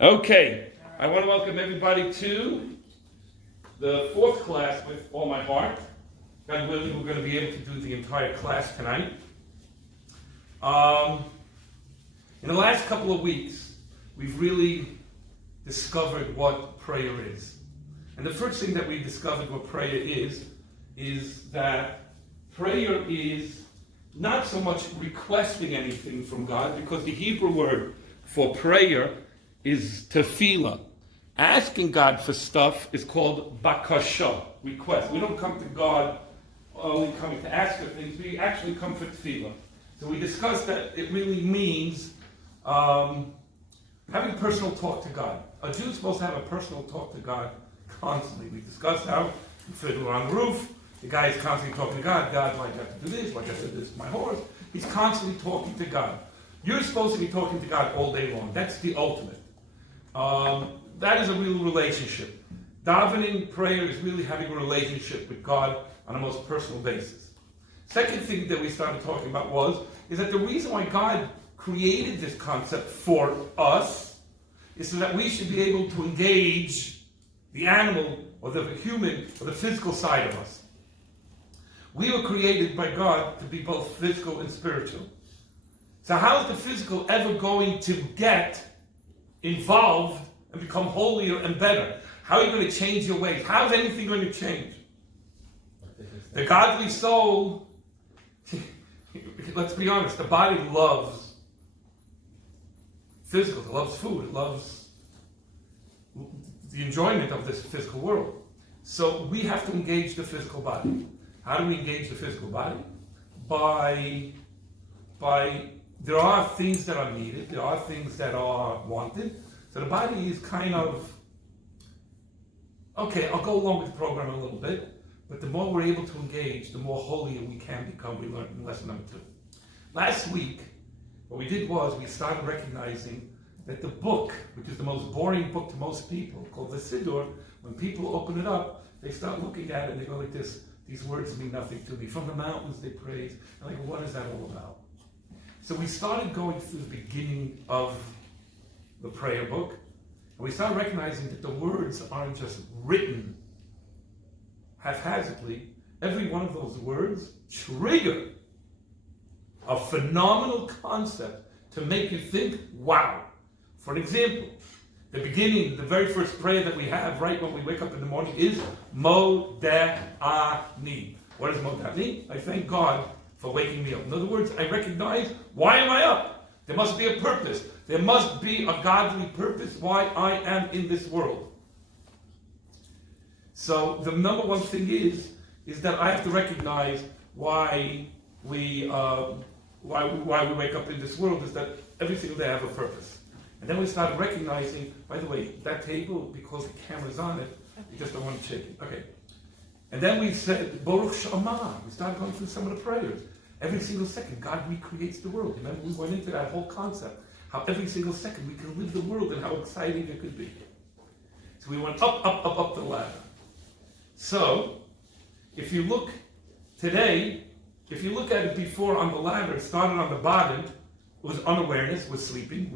Okay, I want to welcome everybody to the fourth class with all my heart. God willing, we're going to be able to do the entire class tonight. In the last couple of weeks, we've really discovered what prayer is. And the first thing that we discovered what prayer is that prayer is not so much requesting anything from God, because the Hebrew word for prayer is tefillah. Asking God for stuff is called bakasha, request. We don't come to God only coming to ask for things, we actually come for tefillah. So we discussed that it really means having personal talk to God. A Jew is supposed to have a personal talk to God constantly. We discussed how the fiddler on the roof, the guy is constantly talking to God. God, why do I have to do this? Like I said, this is my horse. He's constantly talking to God. You're supposed to be talking to God all day long. That's the ultimate. That is a real relationship. Davening, prayer is really having a relationship with God on a most personal basis. Second thing that we started talking about is that the reason why God created this concept for us is so that we should be able to engage the animal or the human or the physical side of us. We were created by God to be both physical and spiritual. So how is the physical ever going to get involved and become holier and better? How are you going to change your ways? How is anything going to change? The godly soul, let's be honest, the body loves physical, it loves food, it loves the enjoyment of this physical world. So we have to engage the physical body. How do we engage the physical body? By there are things that are needed, there are things that are wanted. So the body is kind of, okay, I'll go along with the program a little bit, but the more we're able to engage, the more holier we can become. We learned in lesson number 2. Last week, what we did was we started recognizing that the book, which is the most boring book to most people, called the Siddur, when people open it up, they start looking at it and they go like this: these words mean nothing to me. From the mountains they praise. And like, what is that all about? So we started going through the beginning of the prayer book, and we started recognizing that the words aren't just written haphazardly. Every one of those words trigger a phenomenal concept to make you think, wow. For example, the beginning, the very first prayer that we have right when we wake up in the morning is Modeh-Ani. What is Modeh-Ani? I thank God for waking me up. In other words, I recognize, why am I up? There must be a purpose. There must be a godly purpose why I am in this world. So the number one thing is that I have to recognize why we wake up in this world, is that every single day I have a purpose. And then we started recognizing, by the way, that table, because the camera's on it, you just don't want to shake it. Okay. And then we said, Baruch SHMA. We started going through some of the prayers. Every single second, God recreates the world. Remember, we went into that whole concept, how every single second we can live the world and how exciting it could be. So we went up the ladder. So, if you look today, if you look at it before on the ladder, it started on the bottom, it was unawareness, was sleeping.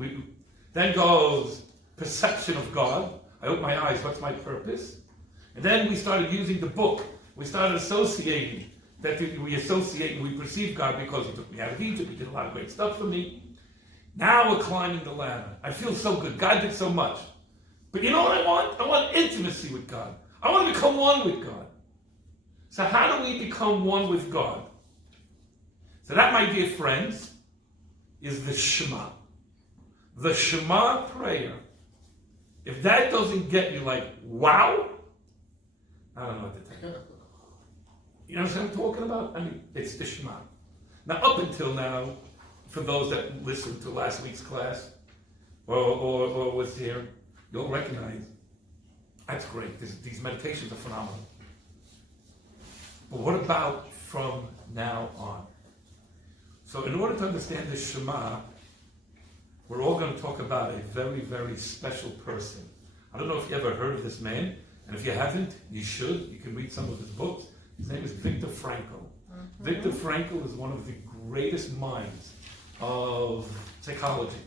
Then goes perception of God. I open my eyes, what's my purpose? And then we started using the book. We started associating, that we associate and we perceive God because He took me out of Egypt, He did a lot of great stuff for me. Now we're climbing the ladder. I feel so good. God did so much. But you know what I want? I want intimacy with God. I want to become one with God. So how do we become one with God? So that, my dear friends, is the Shema. The Shema prayer. If that doesn't get you like, wow, I don't know what to tell you. You know what I'm talking about? I mean, it's the Shema. Now, up until now, for those that listened to last week's class, or was here, you'll recognize, that's great. These meditations are phenomenal. But what about from now on? So in order to understand the Shema, we're all going to talk about a very, very special person. I don't know if you ever heard of this man, and if you haven't, you should. You can read some of his books. His name is Viktor Frankl. Viktor Frankl is one of the greatest minds of psychology.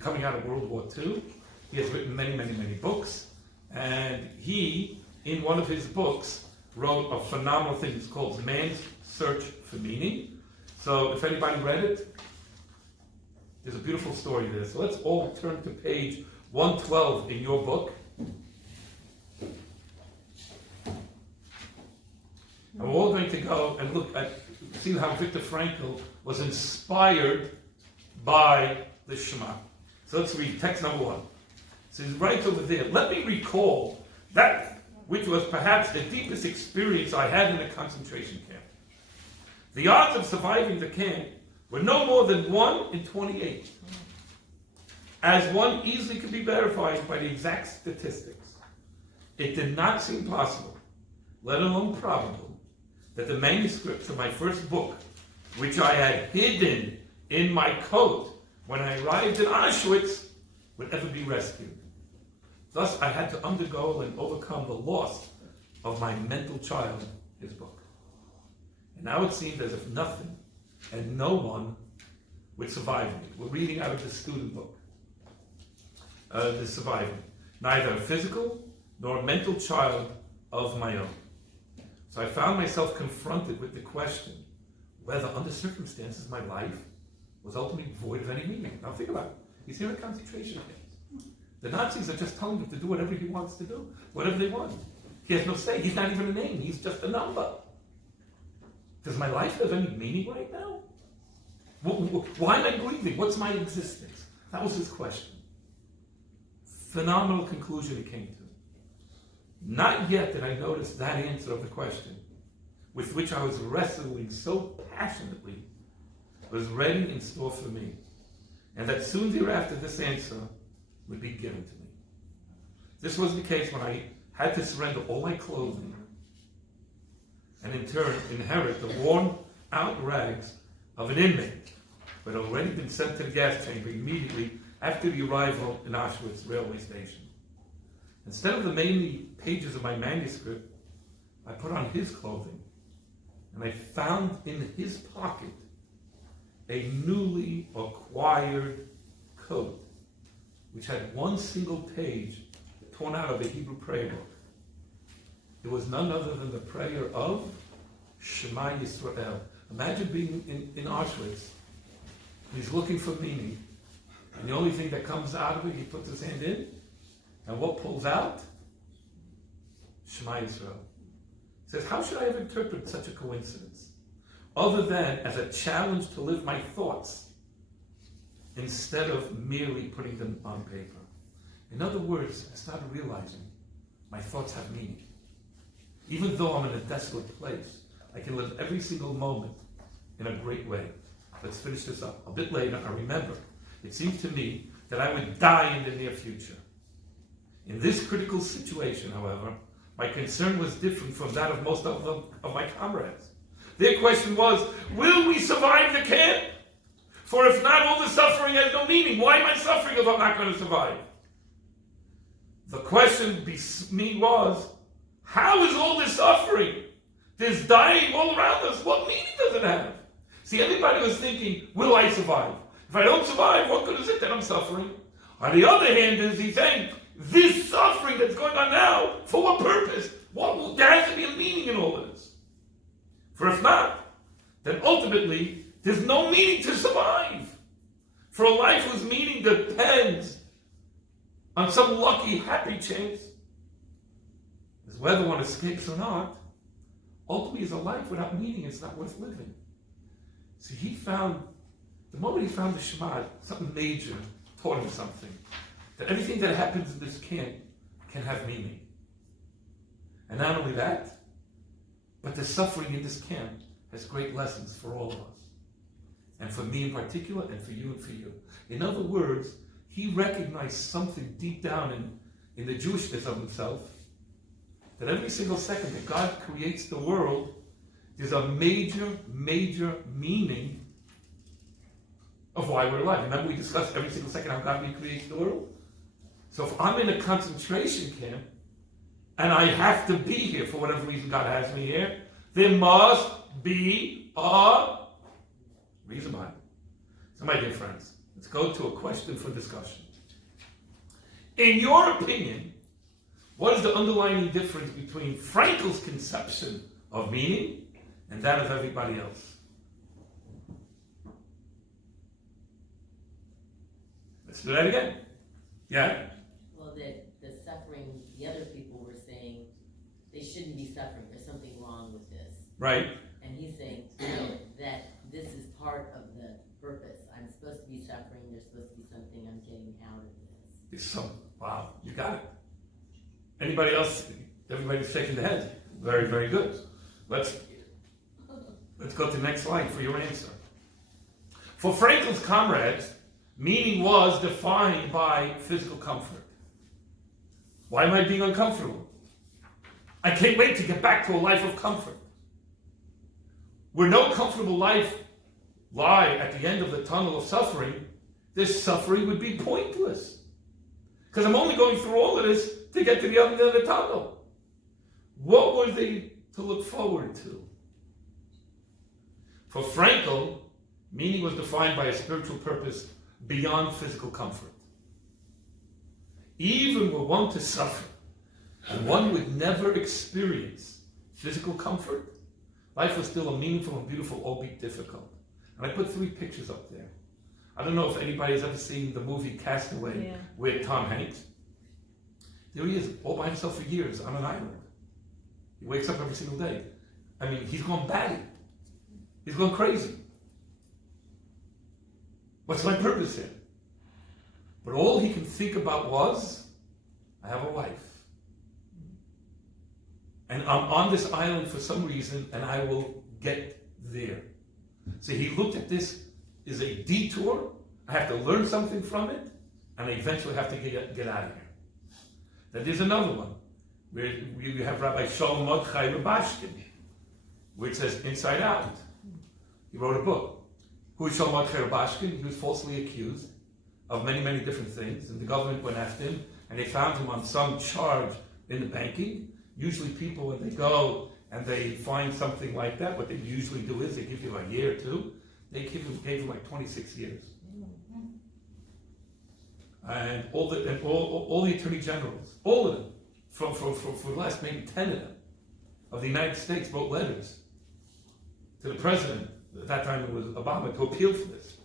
coming out of World War II. He has written many, many, many books. And he, in one of his books, wrote a phenomenal thing. It's called Man's Search for Meaning. So if anybody read it, there's a beautiful story there. So let's all turn to page 112 in your book. And we're all going to go and see how Viktor Frankl was inspired by the Shema. So let's read text number 1. So he's right over there. Let me recall that which was perhaps the deepest experience I had in a concentration camp. The odds of surviving the camp were no more than 1 in 28, as one easily could be verified by the exact statistics. It did not seem possible, let alone probable, that the manuscripts of my first book, which I had hidden in my coat when I arrived in Auschwitz, would ever be rescued. Thus, I had to undergo and overcome the loss of my mental child, his book. And now it seemed as if nothing and no one would survive me. We're reading out of the student book, the surviving. Neither a physical nor a mental child of my own. So I found myself confronted with the question whether, under circumstances, my life was ultimately void of any meaning. Now think about it. He's here in concentration camps. The Nazis are just telling him to do whatever he wants to do, whatever they want. He has no say. He's not even a name. He's just a number. Does my life have any meaning right now? Why am I breathing? What's my existence? That was his question. Phenomenal conclusion he came to. Not yet did I notice that answer of the question, with which I was wrestling so passionately, was ready in store for me, and that soon thereafter this answer would be given to me. This was the case when I had to surrender all my clothing and in turn inherit the worn-out rags of an inmate who had already been sent to the gas chamber immediately after the arrival in Auschwitz railway station. Instead of the many pages of my manuscript, I put on his clothing, and I found in his pocket a newly acquired coat, which had one single page torn out of a Hebrew prayer book. It was none other than the prayer of Shema Yisrael. Imagine being in Auschwitz. He's looking for meaning. And the only thing that comes out of it, he puts his hand in, and what pulls out? Shema Yisrael. He says, how should I have interpreted such a coincidence? Other than as a challenge to live my thoughts, instead of merely putting them on paper. In other words, I started realizing my thoughts have meaning. Even though I'm in a desolate place, I can live every single moment in a great way. Let's finish this up. A bit later, I remember, it seemed to me that I would die in the near future. In this critical situation, however, my concern was different from that of most of my comrades. Their question was, will we survive the camp? For if not, all the suffering has no meaning. Why am I suffering if I'm not going to survive? The question was, how is all this suffering? There's dying all around us. What meaning does it have? See, everybody was thinking, will I survive? If I don't survive, what good is it that I'm suffering? On the other hand, he's saying, this suffering that's going on now, for what purpose? There has to be a meaning in all of this. For if not, then ultimately, there's no meaning to survive. For a life whose meaning depends on some lucky, happy chance, as whether one escapes or not, ultimately is a life without meaning. It's not worth living. See, the moment he found the Shema, something major taught him something. That everything that happens in this camp can have meaning. And not only that, but the suffering in this camp has great lessons for all of us. And for me in particular, and for you and for you. In other words, he recognized something deep down in the Jewishness of himself, that every single second that God creates the world, there's a major, major meaning of why we're alive. Remember we discussed every single second how God recreates the world? So if I'm in a concentration camp, and I have to be here for whatever reason God has me here, there must be a reason behind it. So my dear friends, Let's go to a question for discussion. In your opinion, what is the underlying difference between Frankel's conception of meaning and that of everybody else? Let's do that again. Yeah? Well, the suffering, the other people were saying they shouldn't be suffering. There's something wrong with this. Right. And he's saying, no, that this is part of the purpose. I'm supposed to be suffering. There's supposed to be something I'm getting out of this. Wow, you got it. Anybody else? Everybody's shaking their head. Very, very good. Let's go to the next slide for your answer. For Frankel's comrades, meaning was defined by physical comfort. Why am I being uncomfortable? I can't wait to get back to a life of comfort. Where no comfortable life lie at the end of the tunnel of suffering, this suffering would be pointless. Because I'm only going through all of this to get to the other end of the tunnel. What were they to look forward to? For Frankel, meaning was defined by a spiritual purpose beyond physical comfort. Even were one to suffer, and one would never experience physical comfort, life was still a meaningful and beautiful, albeit difficult. And I put 3 pictures up there. I don't know if anybody has ever seen the movie Castaway with Tom Hanks. There he is, all by himself for years on an island. He wakes up every single day. I mean, he's gone batty. He's gone crazy. What's my purpose here? But all he can think about was, I have a wife. And I'm on this island for some reason, and I will get there. So he looked at this as a detour. I have to learn something from it, and I eventually have to get out of here. Then there's another one, where you have Rabbi Shalom Mordechai Rubashkin, which says Inside Out. He wrote a book. Who is Shalom Mordechai Rubashkin? He was falsely accused of many, many different things, and the government went after him, and they found him on some charge in the banking. Usually people, when they go and they find something like that, what they usually do is they give you a year or two. They gave him like 26 years. And all the attorney generals, all of them, for the last maybe 10 of them, of the United States, wrote letters to the president, at that time it was Obama, to appeal for this.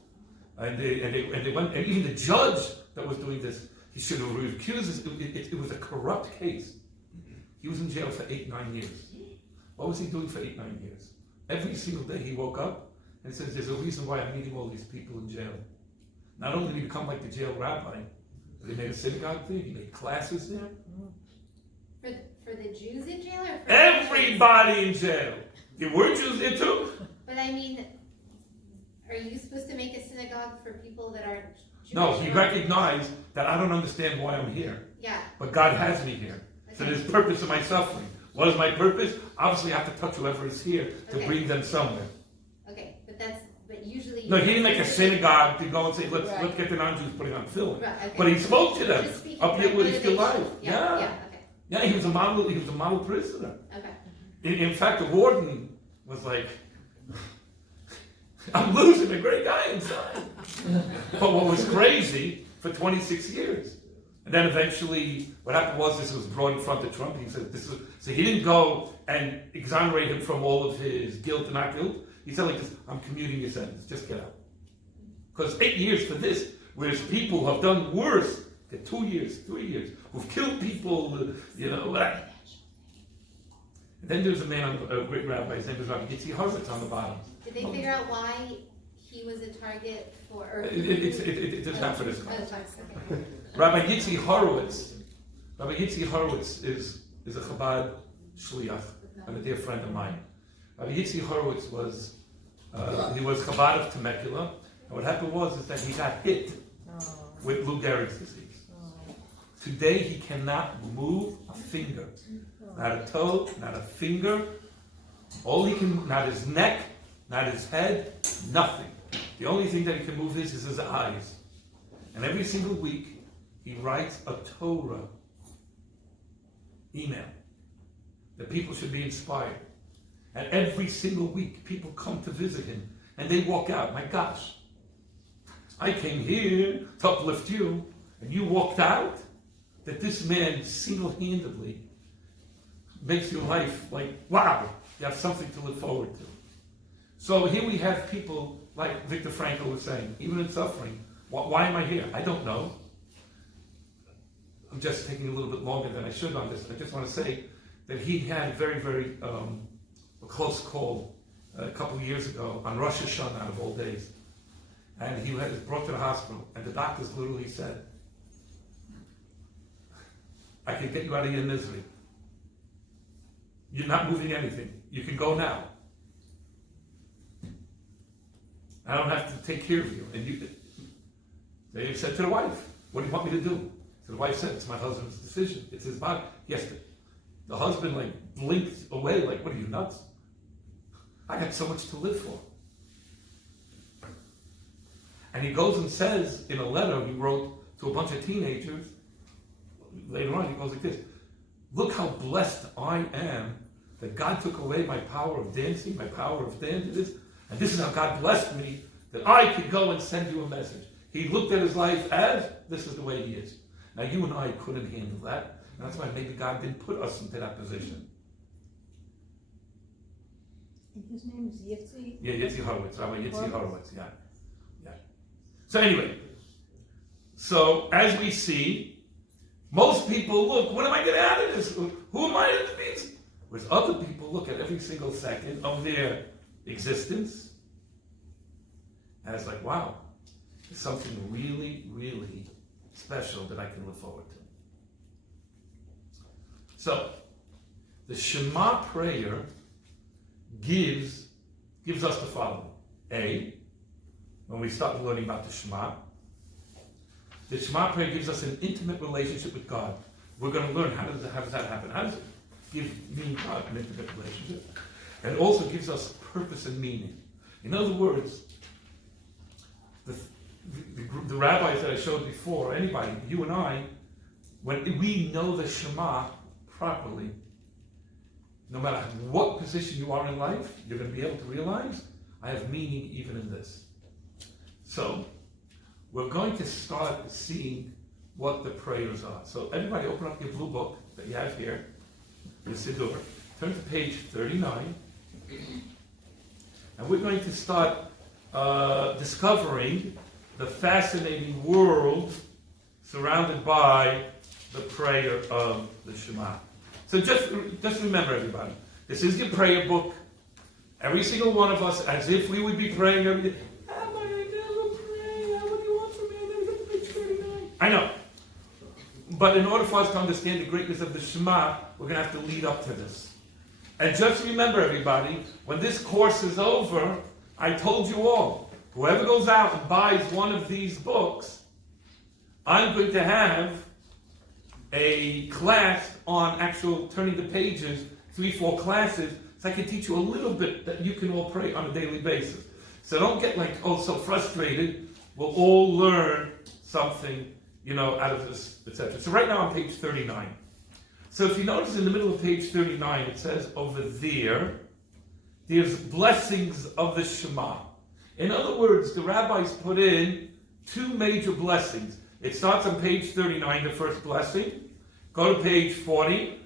And they went, and even the judge that was doing this, he should have recused this. It was a corrupt case. He was in jail for 8-9 years. What was he doing for 8-9 years? Every single day he woke up and says, there's a reason why I'm meeting all these people in jail. Not only did he become like the jail rabbi, but he made a synagogue there, he made classes there. For the Jews in jail, or for everybody in jail? There were Jews there too. But I mean, are you supposed to make a synagogue for people that are Jewish? No, he recognized that I don't understand why I'm here. Yeah. But God has me here. Okay. So there's purpose in my suffering. What is my purpose? Obviously I have to touch whoever is here to bring them somewhere. Okay, but usually... No, he didn't make a synagogue to go and say, let's get the non-Jews putting on film. Right, okay. But he spoke to them. Up here where he's still alive. Yeah. Okay. Yeah, he was a model prisoner. Okay. In fact, the warden was like, I'm losing a great guy inside. But what was crazy, for 26 years. And then eventually, what happened was this was brought in front of Trump. He said, so he didn't go and exonerate him from all of his guilt and not guilt. He said like this, I'm commuting your sentence, just get out. Because 8 years for this, whereas people who have done worse, get 2 years, 3 years, who've killed people, you know. And then there's a man, a great rabbi, his name is Rabbi Yitzhak Horowitz on the bottom. Did they figure out why he was a target for... It's not for this class. Okay. Rabbi Yitzhak Horowitz is a Chabad shliach and a dear friend of mine. Rabbi Yitzhak Horowitz was Chabad of Temecula, and what happened is that he got hit with Lou Gehrig's disease. Today he cannot move a finger, not a toe, not a finger. All he can, not his neck, not his head, nothing. The only thing that he can move is his eyes. And every single week he writes a Torah email that people should be inspired. And every single week people come to visit him and they walk out. My gosh, I came here to uplift you, and you walked out, that this man single-handedly makes your life like, wow, you have something to look forward to. So here we have people like Viktor Frankl was saying, even in suffering, why am I here? I don't know. I'm just taking a little bit longer than I should on this. I just want to say that he had a very, very a close call a couple of years ago on Rosh Hashanah out of all days. And he was brought to the hospital, and the doctors literally said, I can get you out of your misery. You're not moving anything. You can go now. I don't have to take care of you. And they said to the wife, what do you want me to do? So the wife said, it's my husband's decision. It's his body. Yes, the husband blinked away like, what are you, nuts? I got so much to live for. And he goes and says in a letter he wrote to a bunch of teenagers, later on he goes like this, look how blessed I am that God took away my power of dancing, my power of dance, and this is how God blessed me, that I could go and send you a message. He looked at his life as, this is the way he is. Now you and I couldn't handle that, and that's why maybe God didn't put us into that position. And his name is Yitzi? Yeah, Yitzi Horowitz, Rabbi Yitzi Horowitz, yeah. So anyway, so as we see, most people look, what am I getting out of this? Who am I to be? Whereas other people look at every single second of their existence and it's like, wow, there's something really, really special that I can look forward to. So, the Shema prayer gives us the following. A, when we start learning about the Shema prayer gives us an intimate relationship with God. We're going to learn how does that happen? How does it give me and God an intimate relationship? And it also gives us purpose and meaning. In other words, the rabbis that I showed before, anybody, you and I, when we know the Shema properly, no matter what position you are in life, you're going to be able to realize, I have meaning even in this. So, we're going to start seeing what the prayers are. So everybody open up your blue book that you have here, your Siddur. Turn to page 39. And we're going to start discovering the fascinating world surrounded by the prayer of the Shema. So just remember, everybody, this is your prayer book. Every single one of us, as if we would be praying every day. I know. But in order for us to understand the greatness of the Shema, we're going to have to lead up to this. And just remember, everybody, when this course is over, I told you all, whoever goes out and buys one of these books, I'm going to have a class on actual turning the pages, 3-4 classes, so I can teach you a little bit that you can all pray on a daily basis. So don't get so frustrated. We'll all learn something out of this, etc. So right now on page 39. So if you notice in the middle of page 39, it says over there's blessings of the Shema. In other words, the rabbis put in 2 major blessings. It starts on page 39, the first blessing. Go to page 40.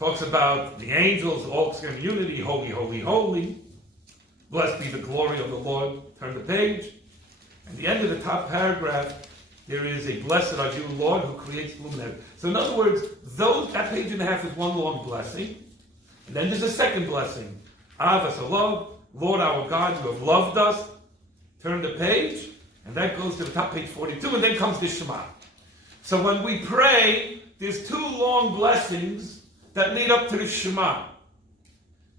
Talks about the angels, all community, holy, holy, holy. Blessed be the glory of the Lord. Turn the page. At the end of the top paragraph, there is a blessed are you, Lord, who creates luminaries. So in other words, that page and a half is one long blessing. And then there's a second blessing. Avas love, Lord our God, you have loved us. Turn the page, and that goes to the top page 42, and then comes the Shema. So when we pray, there's 2 long blessings that lead up to the Shema.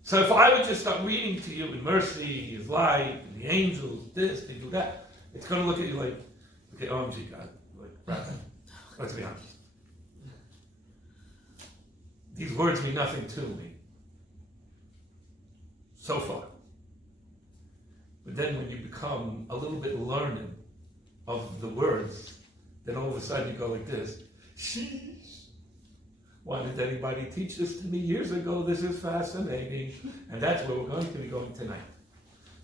So if I would just start reading to you in mercy, His light, and the angels, this, they do that, it's going to look at you like, okay, OMG, God, Rabbi, let's be honest. These words mean nothing to me. So far. But then when you become a little bit learned of the words, then all of a sudden you go like this, sheesh. Why did anybody teach this to me years ago? This is fascinating. And that's where we're going to be going tonight.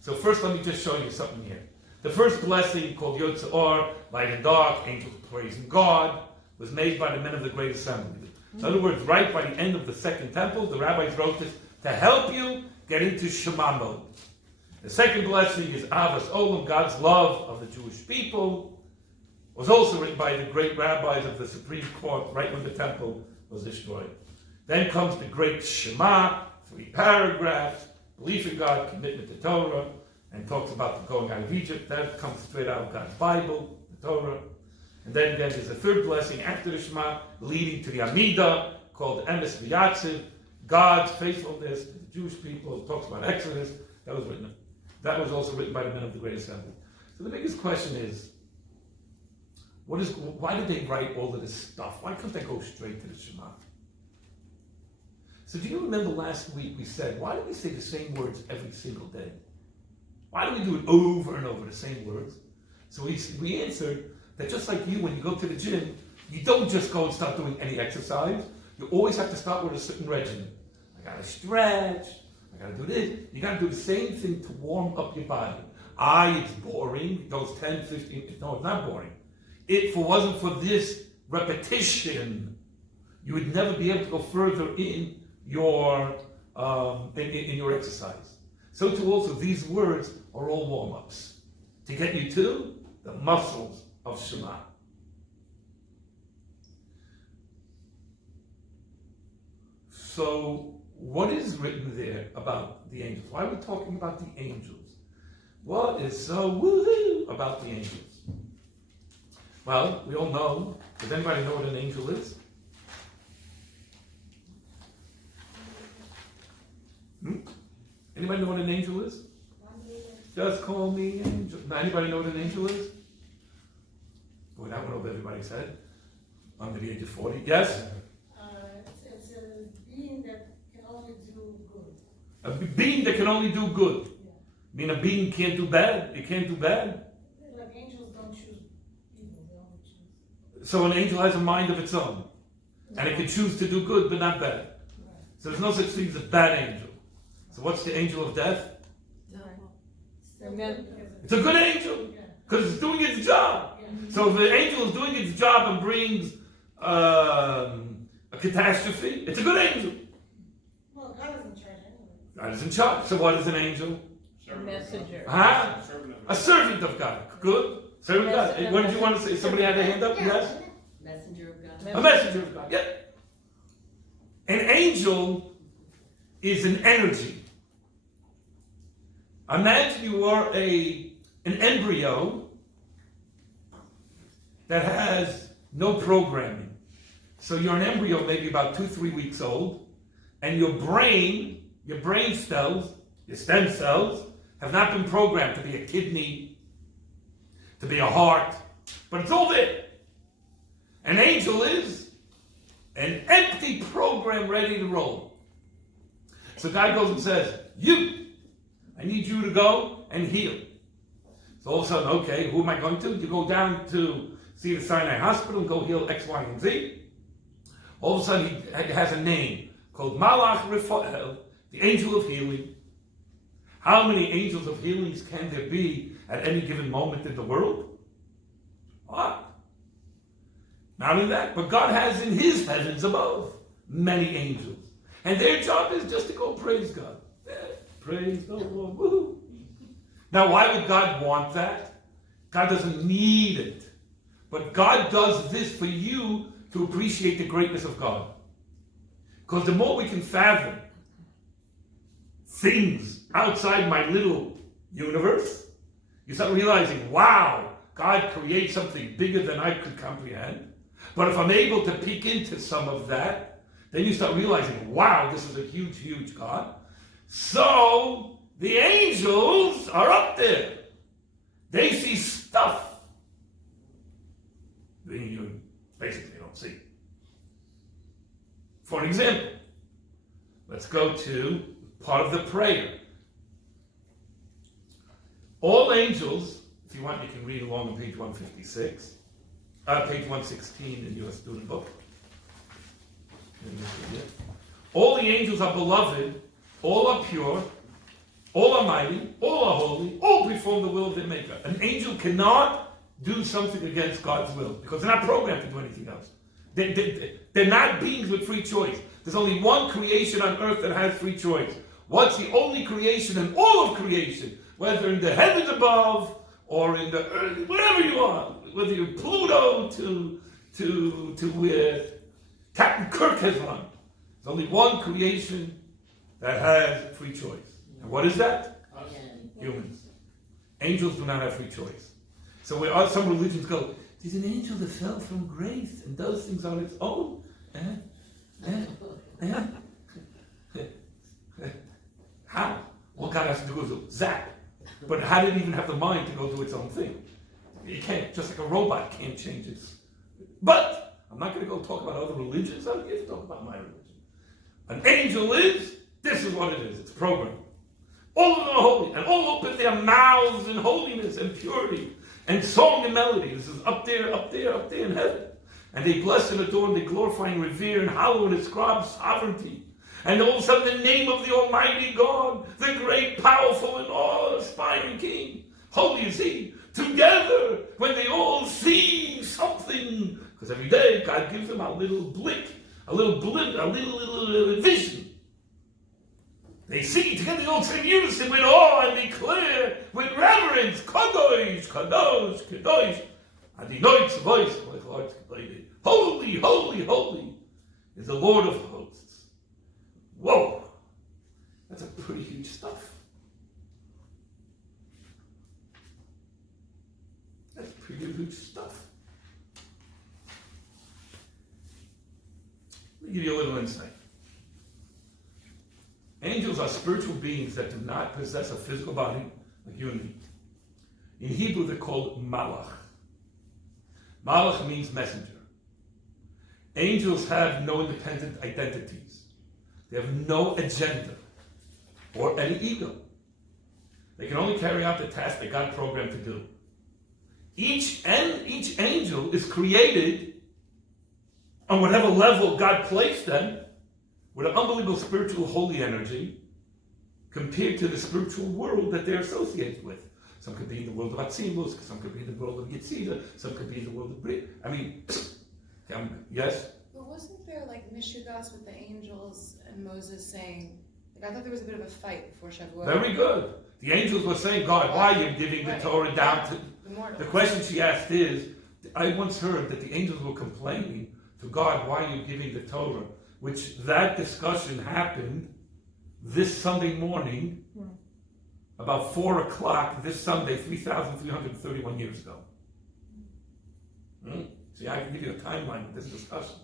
So first let me just show you something here. The first blessing, called Yod Tzor, light and dark, angels praising God, was made by the men of the Great Assembly. In other words, right by the end of the Second Temple, the rabbis wrote this to help you get into Shema mode. The second blessing is Avas Olam, God's love of the Jewish people, was also written by the great rabbis of the Supreme Court right when the temple was destroyed. Then comes the great Shema, 3 paragraphs, belief in God, commitment to Torah, and talks about the going out of Egypt. That comes straight out of God's Bible, the Torah. And then again, there's a third blessing after the Shema, leading to the Amidah, called Emes V'Yatziv, God's faithfulness to the Jewish people. It talks about Exodus. That was also written by the men of the Great Assembly. So the biggest question is, why did they write all of this stuff? Why couldn't they go straight to the Shema? So do you remember last week we said, why do we say the same words every single day? Why do we do it over and over, the same words? So we answered that just like you, when you go to the gym, you don't just go and start doing any exercise. You always have to start with a certain regimen. I gotta stretch, I gotta do this. You gotta do the same thing to warm up your body. It's boring, those 10, 15, no, it's not boring. If it wasn't for this repetition, you would never be able to go further in your exercise. So too also, these words are all warm-ups to get you to the muscles of Shema. So, what is written there about the angels? Why are we talking about the angels? What is so woohoo about the angels? Well, we all know. Does anybody know what an angel is? Anybody know what an angel is? Just call me angel. Now, anybody know what an angel is? Boy, that went over everybody's head. Under the age of 40. Yes? It's a being that can only do good. A being that can only do good. Yeah. I mean, a being can't do bad. It can't do bad. Like angels don't choose evil, they only choose. So an angel has a mind of its own. And it can choose to do good, but not bad. Right. So there's no such thing as a bad angel. So what's the angel of death? It's a good angel. Because it's doing its job. Yeah. So if the angel is doing its job and brings a catastrophe, it's a good angel. Well, God is in charge anyway. God is in charge. So what is an angel? A messenger. Huh? A servant of God. Good. Servant of God. What did you want to say? Somebody had their hand up? Yes? Messenger of God. A messenger of God. Yeah. An angel is an energy. Imagine you are an embryo that has no programming. So you're an embryo, maybe about 2-3 weeks old, and your brain cells, your stem cells, have not been programmed to be a kidney, to be a heart, but it's all there. An angel is an empty program ready to roll. So God goes and says, I need you to go and heal. So all of a sudden, okay, who am I going to? You go down to see the Sinai Hospital and go heal X, Y, and Z. All of a sudden, he has a name called Malach Raphael, the angel of healing. How many angels of healings can there be at any given moment in the world? What? Not only that, but God has in his heavens above many angels. And their job is just to go praise God. Praise the Lord. Woo-hoo. Now, why would God want that? God doesn't need it. But God does this for you to appreciate the greatness of God. Because the more we can fathom things outside my little universe, you start realizing, wow, God creates something bigger than I could comprehend. But if I'm able to peek into some of that, then you start realizing, wow, this is a huge, huge God. So, the angels are up there. They see stuff that you basically don't see. For an example, let's go to part of the prayer. All angels, if you want, you can read along on page 156, page 116 in your student book. All the angels are beloved, all are pure, all almighty, all are holy, all perform the will of their maker. An angel cannot do something against God's will because they're not programmed to do anything else. They're not beings with free choice. There's only one creation on earth that has free choice. What's the only creation in all of creation? Whether in the heavens above or in the earth, wherever you are, whether you're Pluto to where Captain Kirk has run. There's only one creation that has free choice. And what is that? Again. Humans. Angels do not have free choice. So where some religions go, there's an angel that fell from grace and does things on its own. How? All God has to do is zap. But how did it even have the mind to go do its own thing? You can't, just like a robot can't change its. But I'm not going to go talk about other religions. I'm here to talk about my religion. An angel is, this is what it is. It's programmed. All of them are holy, and all open their mouths in holiness and purity and song and melody. This is up there in heaven. And they bless and adore and they glorify and revere and hallow and ascribe sovereignty. And all of a sudden the name of the Almighty God, the great, powerful, and awe-inspiring King, holy is He, together when they all see something, because every day God gives them a little blink, a little vision. They see together, they all sing in unison with awe and declare with reverence, Kadosh, Kadosh, Kadosh, Adonai voice, holy, holy, holy is the Lord of hosts. Whoa, that's a pretty huge stuff. That's pretty huge stuff. Let me give you a little insight. Angels are spiritual beings that do not possess a physical body like you and me. In Hebrew, they're called malach. Malach means messenger. Angels have no independent identities. They have no agenda or any ego. They can only carry out the task that God programmed to do. Each angel is created on whatever level God placed them with an unbelievable spiritual holy energy compared to the spiritual world that they're associated with. Some could be in the world of Atzilus, some could be in the world of Yetzirah, some could be in the world of Brit. I mean, yes? But wasn't there like Mishugas with the angels and Moses saying, like I thought there was a bit of a fight before Shavuot. Very good. The angels were saying, God, why are you giving the Torah down to... The question she asked is, I once heard that the angels were complaining to God, why are you giving the Torah? Which that discussion happened this Sunday morning, about 4 o'clock this Sunday, 3,331 years ago. See, I can give you a timeline of this discussion.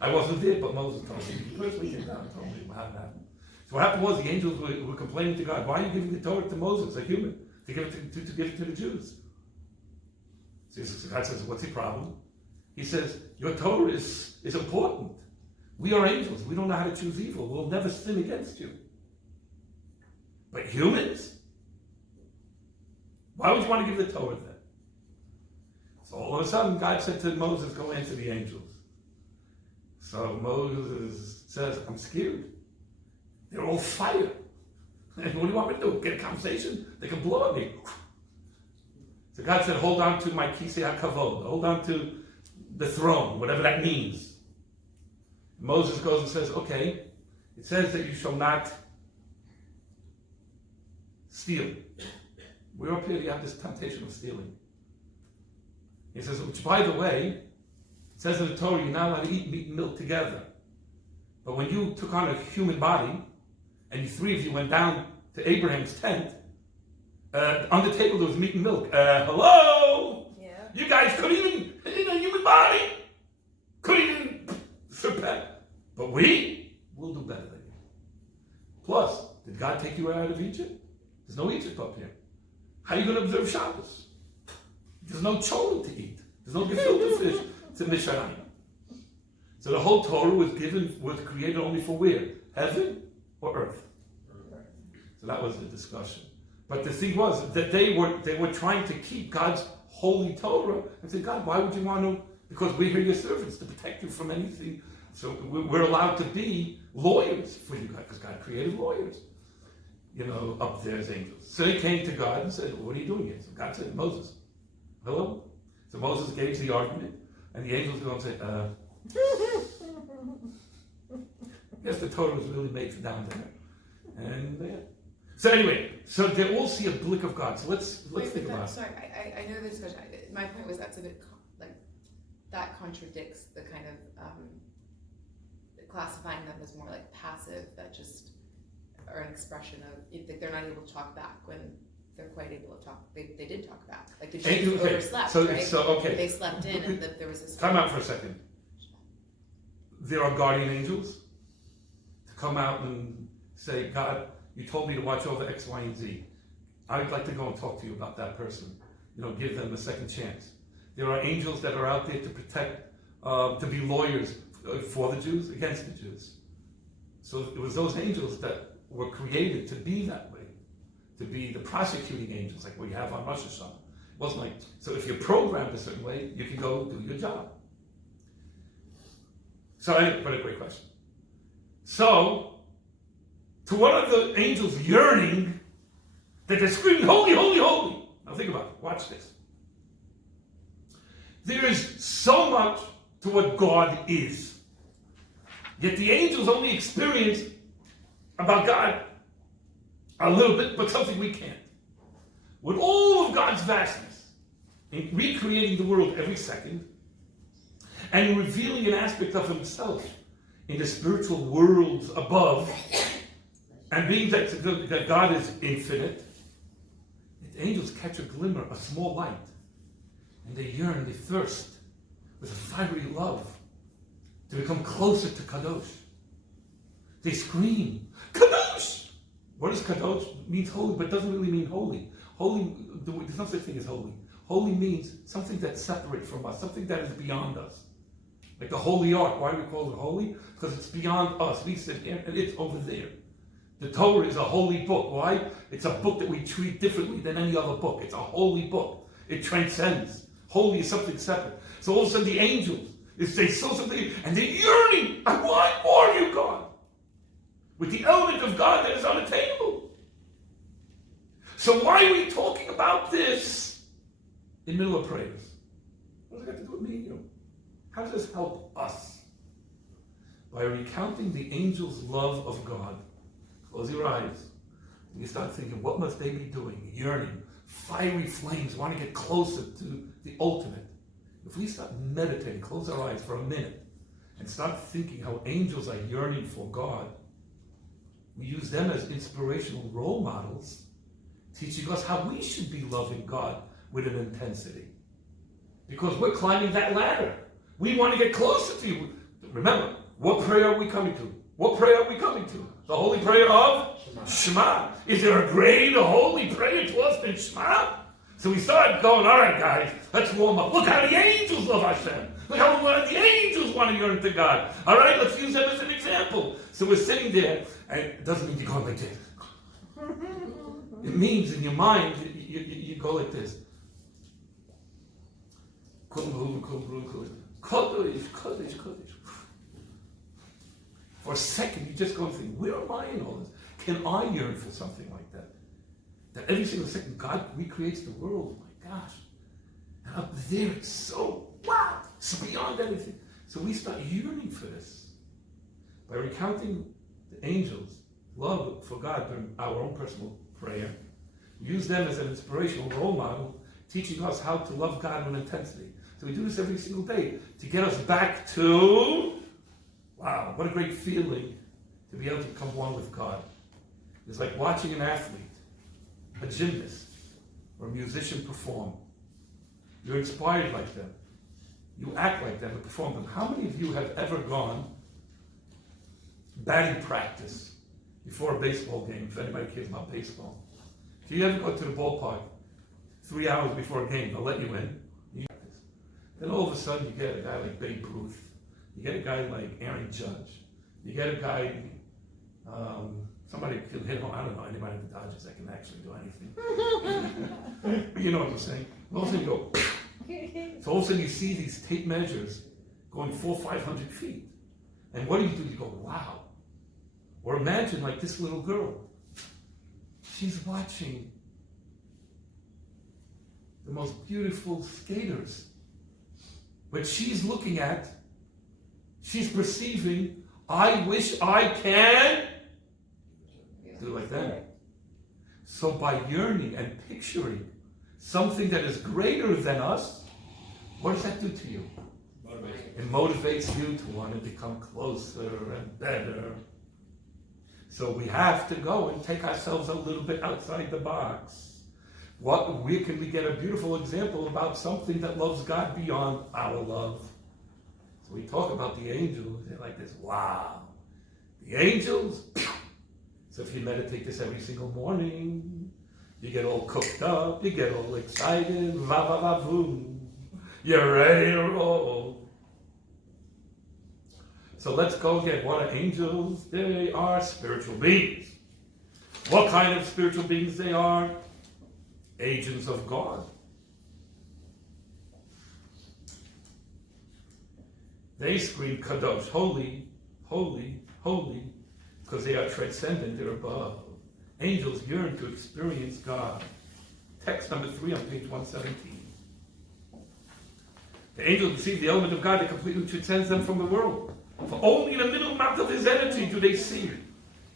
I wasn't there, but Moses told me. He personally came down and told me how it happened. So what happened was the angels were complaining to God, why are you giving the Torah to Moses, a human, to give it to the Jews? So God says, what's the problem? He says, your Torah is important. We are angels. We don't know how to choose evil. We'll never sin against you. But humans? Why would you want to give the Torah then? So all of a sudden, God said to Moses, go answer the angels. So Moses says, I'm scared. They're all fire. And what do you want me to do? Get a conversation? They can blow at me. So God said, hold on to my kisei hakavod. Hold on to the throne, whatever that means. Moses goes and says, okay, it says that you shall not steal. We're up here, you have this temptation of stealing. He says, which by the way, it says in the Torah, you're not allowed to eat meat and milk together. But when you took on a human body, and the three of you went down to Abraham's tent, on the table there was meat and milk. Hello? Yeah. You guys couldn't even, in a human body, couldn't even surpass. But we will do better than you. Plus, did God take you out of Egypt? There's no Egypt up here. How are you going to observe Shabbos? There's no cholent to eat. There's no gefilte fish to Misharayim. So the whole Torah was created only for where? Heaven or earth? So that was the discussion. But the thing was that they were trying to keep God's holy Torah and say, God, why would you want to? Because we're here your servants to protect you from anything. So we're allowed to be lawyers for you, God, because God created lawyers. up there as angels. So they came to God and said, what are you doing here? So God said, Moses, hello? So Moses gave the argument, and the angels go and say, I guess the Torah was really made for down there. And yeah. So anyway, so they all see a blick of God. So let's think about it. Sorry, I know this question. My point was that's a bit that contradicts the kind of classifying them as more like passive, that just are an expression of they're not able to talk back when they're quite able to talk. They did talk back. Like the Jews overslept, right? So okay. They slept in, and there was this. Time out for a second. There are guardian angels to come out and say, God, you told me to watch over X, Y, and Z. I'd like to go and talk to you about that person. Give them a second chance. There are angels that are out there to protect, to be lawyers for the Jews, against the Jews. So it was those angels that were created to be that way, to be the prosecuting angels, like we have on Rosh Hashanah. It wasn't like, so if you're programmed a certain way, you can go do your job. So anyway, what a great question. So, to what are the angels yearning that they're screaming, holy, holy, holy? Now think about it. Watch this. There is so much to what God is. Yet the angels only experience about God a little bit, but something we can't. With all of God's vastness, in recreating the world every second, and revealing an aspect of himself in the spiritual worlds above, and being that God is infinite, the angels catch a glimmer, a small light, and they yearn, they thirst with a fiery love to become closer to Kadosh. They scream, Kadosh! What does Kadosh? It means holy, but it doesn't really mean holy. Holy, there's no such thing as holy. Holy means something that's separate from us, something that is beyond us. Like the Holy Ark. Why do we call it holy? Because it's beyond us. We sit here and it's over there. The Torah is a holy book. Why? It's a book that we treat differently than any other book. It's a holy book. It transcends. Holy is something separate. So all of a sudden the angels, they saw something and they're yearning. I want more of you, God. With the element of God that is unattainable. So why are we talking about this in the middle of prayers? What does it got to do with me and you? How does this help us? By recounting the angels' love of God. Close your eyes. And you start thinking, what must they be doing? Yearning. Fiery flames, want to get closer to the ultimate. If we start meditating, close our eyes for a minute, and start thinking how angels are yearning for God, we use them as inspirational role models, teaching us how we should be loving God with an intensity. Because we're climbing that ladder. We want to get closer to you. Remember, what prayer are we coming to? What prayer are we coming to? The holy prayer of Shema. Is there a greater holy prayer to us than Shema? So we start going, all right, guys, let's warm up. Look how the angels love Hashem. Look how the angels want to yearn to God. All right, let's use them as an example. So we're sitting there, and it doesn't mean you're going like this. It means in your mind, you go like this. For a second, you just go and think, where am I in all this? Can I yearn for something like that? That every single second God recreates the world. My gosh. And up there, it's so, wow, it's beyond anything. So we start yearning for this. By recounting the angels' love for God during our own personal prayer, use them as an inspirational role model, teaching us how to love God with intensity. So we do this every single day to get us back to, wow, what a great feeling to be able to come one with God. It's like watching an athlete, a gymnast, or a musician perform. You're inspired like them. You act like them and perform them. How many of you have ever gone batting practice before a baseball game, if anybody cares about baseball? Do you ever go to the ballpark 3 hours before a game? They'll let you in. You practice. Then all of a sudden you get a guy like Babe Ruth. You get a guy like Aaron Judge. You get a guy, somebody can hit home. I don't know anybody in the Dodgers that can actually do anything. But you know what I'm saying. And all of a sudden you go, so all of a sudden you see these tape measures going 400-500 feet. And what do? You go, wow. Or imagine like this little girl. she's watching the most beautiful skaters. What she's looking at, she's perceiving, I wish I can do like that. So by yearning and picturing something that is greater than us, what does that do to you? It motivates you to want to become closer and better. So we have to go and take ourselves a little bit outside the box. Where can we get a beautiful example about something that loves God beyond our love? So we talk about the angels, they're like this, wow. The angels, so if you meditate this every single morning, you get all cooked up, you get all excited, va va va voom. You're ready to roll. So let's go again. What are angels? They are spiritual beings. What kind of spiritual beings they are? Agents of God. They scream Kadosh, holy, holy, holy, because they are transcendent, they're above. Angels yearn to experience God. Text number 3 on page 117. The angels receive the element of God that completely transcends them from the world. For only in the middle amount of his energy do they see.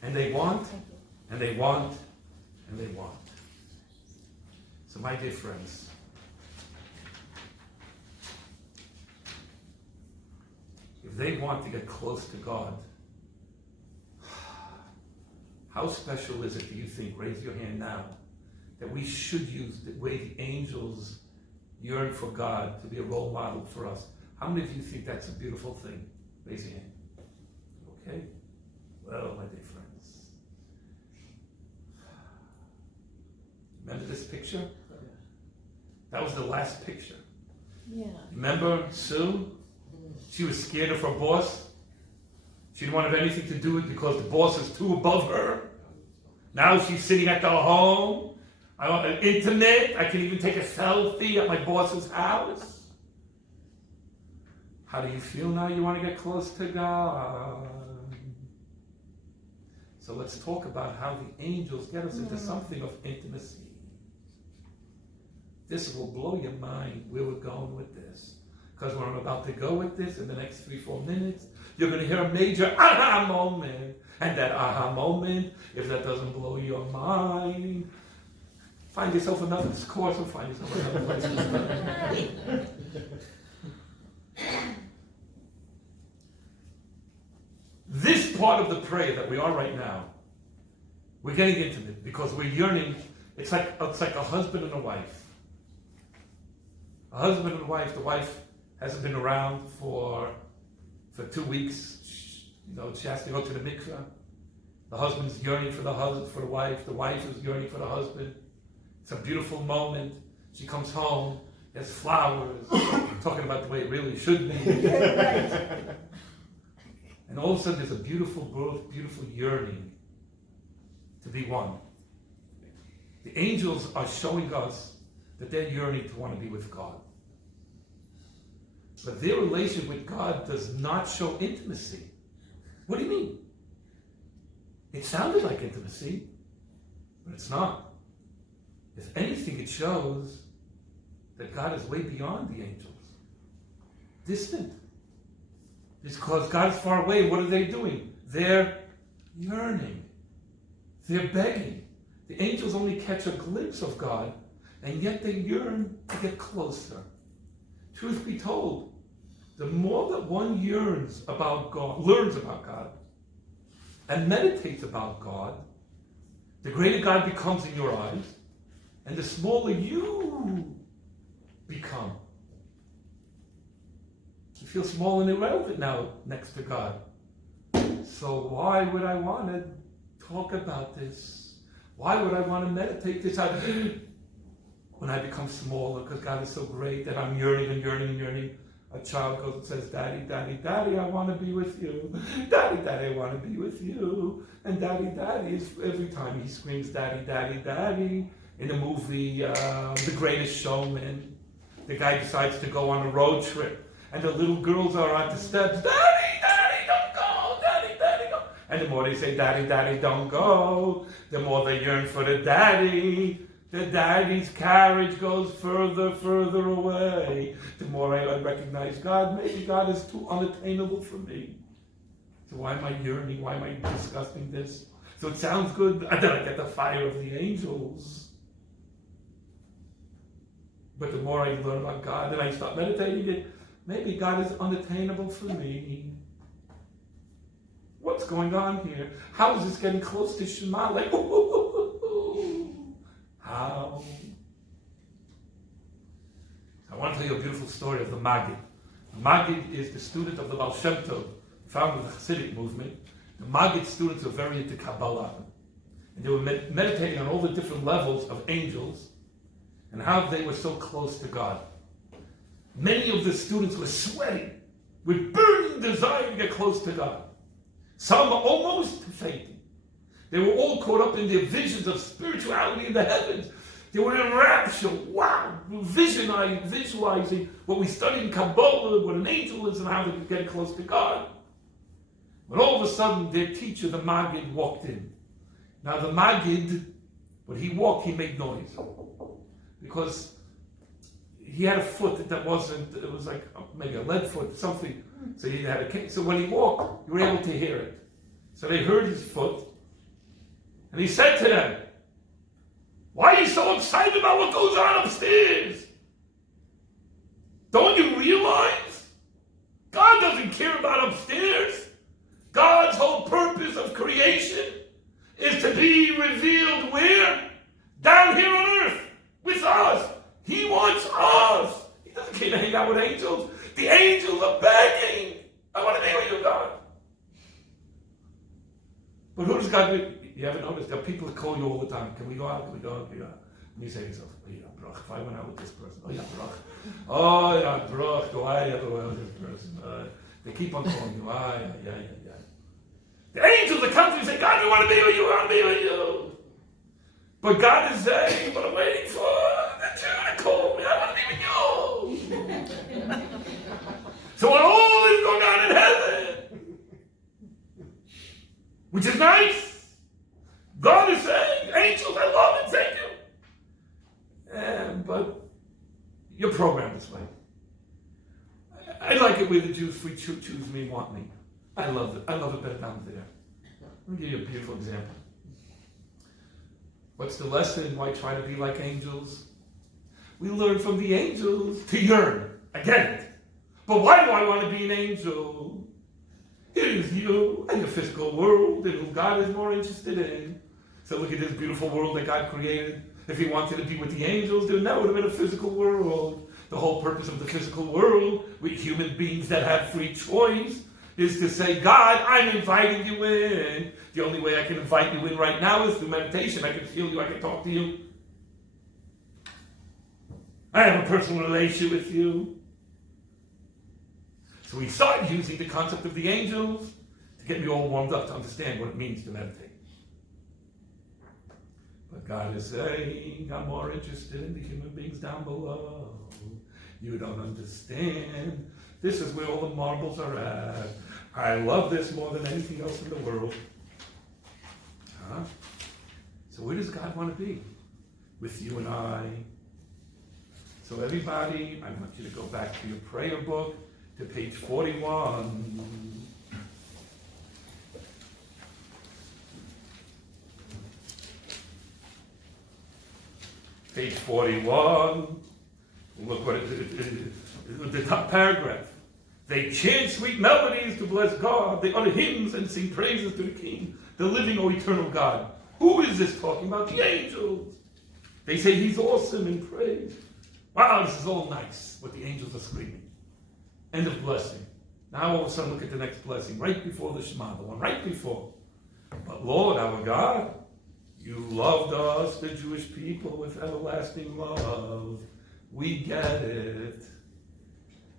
And they want, and they want, and they want. So my dear friends, if they want to get close to God, how special is it, do you think, raise your hand now, that we should use the way the angels yearn for God to be a role model for us? How many of you think that's a beautiful thing? Raise your hand. Okay? Well, my dear friends. Remember this picture? That was the last picture. Yeah. Remember Sue? She was scared of her boss. She didn't want to have anything to do with it because the boss is too above her. Now she's sitting at the home. I want an internet. I can even take a selfie at my boss's house. How do you feel now? You want to get close to God. So let's talk about how the angels get us into something of intimacy. This will blow your mind where we're going with this. Because where I'm about to go with this in the next 3-4 minutes, you're going to hear a major aha moment. And that aha moment, if that doesn't blow your mind, find yourself another course or find yourself another place to study. This part of the prayer that we are right now, we're getting intimate because we're yearning. It's like a husband and a wife. A husband and a wife. The wife hasn't been around for 2 weeks. She has to go to the mikveh. The husband's yearning for the wife. The wife is yearning for the husband. It's a beautiful moment. She comes home. There's flowers. Talking about the way it really should be. And all of a sudden there's a beautiful yearning to be one. The angels are showing us that they're yearning to want to be with God. But their relation with God does not show intimacy. What do you mean? It sounded like intimacy, but it's not. If anything, it shows that God is way beyond the angels. Distant. Because God is far away. What are they doing? They're yearning. They're begging. The angels only catch a glimpse of God, and yet they yearn to get closer. Truth be told, the more that one yearns about God, learns about God, and meditates about God, the greater God becomes in your eyes, and the smaller you become. You feel small and irrelevant now next to God. So why would I want to talk about this? Why would I want to meditate this out? When I become smaller, because God is so great that I'm yearning and yearning and yearning. A child goes and says, Daddy, Daddy, Daddy, I want to be with you. Daddy, Daddy, I want to be with you. And Daddy, Daddy is every time he screams, Daddy, Daddy, Daddy. In the movie, The Greatest Showman, the guy decides to go on a road trip. And the little girls are at the steps, Daddy, Daddy, don't go, Daddy, Daddy, go. And the more they say, Daddy, Daddy, don't go, the more they yearn for the daddy. The daddy's carriage goes further, further away. The more I recognize God, maybe God is too unattainable for me. So why am I yearning? Why am I discussing this? So it sounds good, and then I get the fire of the angels. But the more I learn about God, and I start meditating it, maybe God is unattainable for me. What's going on here? How is this getting close to Shema? Like, how? I want to tell you a beautiful story of the Maggid. The Maggid is the student of the Baal Shem Tov, founder of the Hasidic movement. The Maggid students were very into Kabbalah. And they were meditating on all the different levels of angels and how they were so close to God. Many of the students were sweating with burning desire to get close to God. Some almost fainting. They were all caught up in their visions of spirituality in the heavens. They were in rapture. Wow! Visualizing what we studied in Kabbalah, what an angel is and how they could get close to God. But all of a sudden, their teacher, the Maggid, walked in. Now the Maggid, when he walked, he made noise. Because he had a foot that wasn't, it was like maybe a lead foot, something. So he had a cane. So when he walked, you were able to hear it. So they heard his foot. And he said to them, why are you so excited about what goes on upstairs? Don't you realize God doesn't care about upstairs? God's whole purpose of creation is to be revealed where? Down here on earth, with us. He wants us. He doesn't care to hang out with angels. The angels are begging. I want to be with you, God. But who does God do? You haven't noticed? There are people that call you all the time. Can we go out? Can we go out? Can we go out? And you say to yourself, oh yeah, Bruch, if I went out with this person, oh yeah, Bruch. Oh yeah, Bruch, do I ever go out with this person? They keep on calling you, yeah. The angels are coming and say, God, we want to be with you, we want to be with you. But God is saying, what I'm waiting for, that you're going to call me, I want to be with you. So when all is going on in heaven, which is nice, God is saying, angels, I love it, thank you. But you're programmed this way. I like it where the Jews free choose me, want me. I love it. I love it better down there. Let me give you a beautiful example. What's the lesson? Why try to be like angels? We learn from the angels to yearn. I get it. But why do I want to be an angel? It is you and your physical world and who God is more interested in. So look at this beautiful world that God created. If he wanted to be with the angels, then that would have been a physical world. The whole purpose of the physical world, with human beings that have free choice, is to say, God, I'm inviting you in. The only way I can invite you in right now is through meditation. I can feel you, I can talk to you. I have a personal relationship with you. So we start using the concept of the angels to get me all warmed up to understand what it means to meditate. But God is saying, I'm more interested in the human beings down below. You don't understand. This is where all the marbles are at. I love this more than anything else in the world. Huh? So where does God want to be? With you and I. So everybody, I want you to go back to your prayer book, to page 41. Page 41. Look what it is. The top paragraph. They chant sweet melodies to bless God. They utter hymns and sing praises to the King, the living or eternal God. Who is this talking about? The angels. They say he's awesome in praise. Wow, this is all nice, what the angels are screaming. End of blessing. Now all of a sudden look at the next blessing, right before the Shema, the one right before. But Lord, our God, you loved us, the Jewish people, with everlasting love. We get it.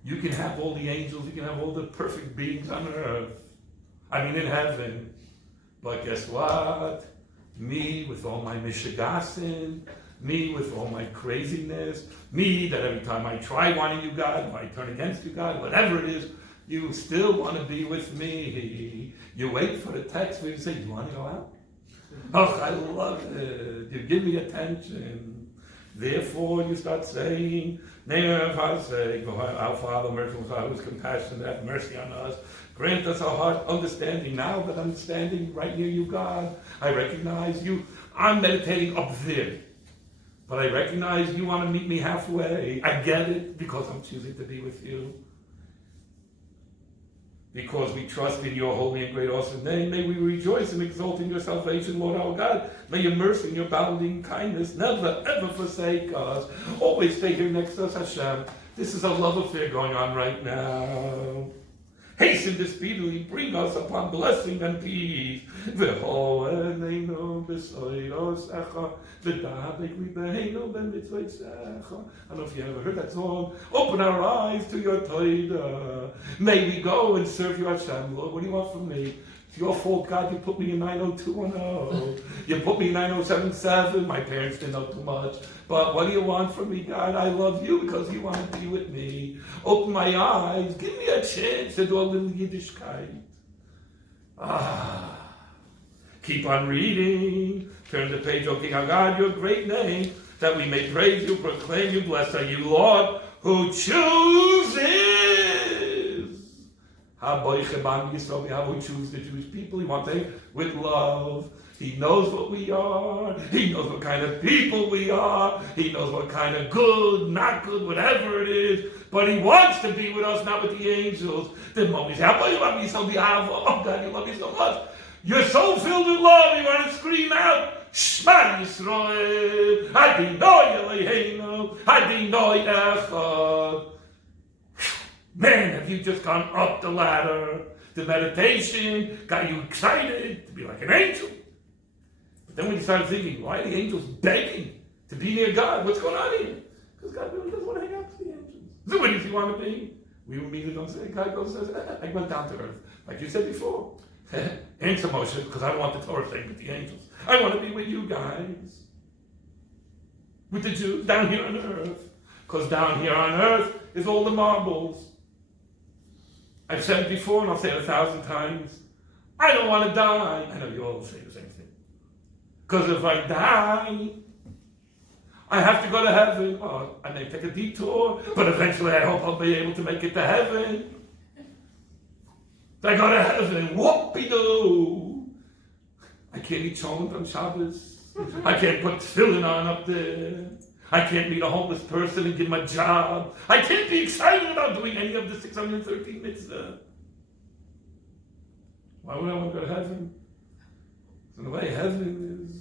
You can have all the angels, you can have all the perfect beings on earth. I mean in heaven. But guess what? Me with all my mishigasin, me with all my craziness, me that every time I try wanting you, God, or I turn against you, God, whatever it is, You still want to be with me. You wait for the text where you say, you want to go out? Oh, I love it. You give me attention. Therefore, you start saying, our Father, merciful God, who is compassionate, have mercy on us. Grant us a heart understanding. Now that I'm standing right near you, God, I recognize you. I'm meditating up there. But I recognize you want to meet me halfway. I get it because I'm choosing to be with you. Because we trust in your holy and great awesome name, may we rejoice and exult in your salvation, Lord our God. May your mercy and your bounding kindness never ever forsake us. Always stay here next to us, Hashem. This is a love affair going on right now. Hasten to speedily bring us upon blessing and peace. I don't know if you ever heard that song. Open our eyes to your Torah. May we go and serve you, Hashem. Lord, what do you want from me? It's your fault, God, you put me in 90210. You put me in 9077. My parents didn't know too much. But what do you want from me, God? I love you because you want to be with me. Open my eyes. Give me a chance to do a little Yiddishkeit. Keep on reading. Turn the page, O King our God, your great name, that we may praise you, proclaim you, blessed are you, Lord, who chooses. Who choose the Jewish people. He wants them with love. He knows what we are. He knows what kind of people we are. He knows what kind of good, not good, whatever it is. But he wants to be with us, not with the angels. The moment you say, "Oh, you love me so much. Oh, God, you love me so much." You're so filled with love, you want to scream out, Shema Yisrael, Adonai Eloheinu, Adonai Echad. Man, have you just gone up the ladder? The meditation got you excited to be like an angel. But then when you start thinking, why are the angels begging to be near God? What's going on here? Because God really doesn't want to hang out with the angels. So what does he want to be? We immediately don't say, God goes and says, I went down to earth. Like you said before. Answer Moshe, because I don't want the Torah thing with the angels. I want to be with you guys. With the Jews down here on earth. Because down here on earth is all the marbles. I've said it before and I'll say it 1,000 times. I don't want to die. I know you all say the same thing. Because if I die, I have to go to heaven. Oh, I may take a detour, but eventually I hope I'll be able to make it to heaven. I go to heaven, whoop-de-doo. I can't eat cholent on Shabbos. I can't put tefillin on up there. I can't meet a homeless person and give him a job. I can't be excited about doing any of the 613 mitzvah. Why would I want to go to heaven? So in a way, heaven is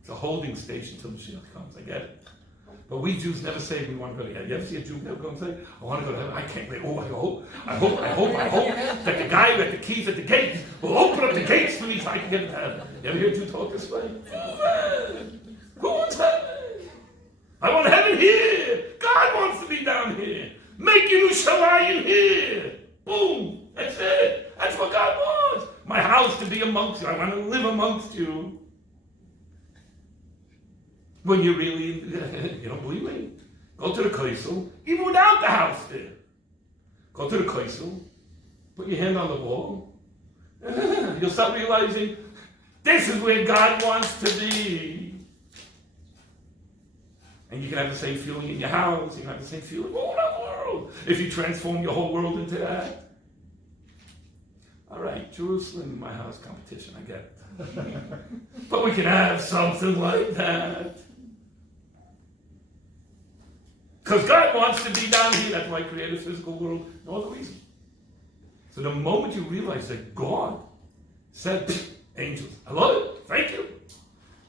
it's a holding station until Mashiach comes. I get it. But we Jews never say we want to go to heaven. You ever see a Jew go and say, I want to go to heaven? I can't wait. Oh, I hope that the guy with the keys at the gate will open up the gates for me so I can get into heaven. You ever hear a Jew talk this way? Who wants heaven? I want heaven here. God wants to be down here. Make Yerushalayim here. Boom. That's it. That's what God wants. My house to be amongst you. I want to live amongst you. When you really, you don't believe me, go to the Kaisel, even without the house there. Go to the Kaisel, put your hand on the wall, you'll start realizing this is where God wants to be. And you can have the same feeling in your house, you can have the same feeling all around the world, if you transform your whole world into that. All right, Jerusalem, my house competition, I get it. But we can have something like that. Because God wants to be down here. That's why He created a physical world. No other reason. So the moment you realize that God said, angels, I love it. Thank you.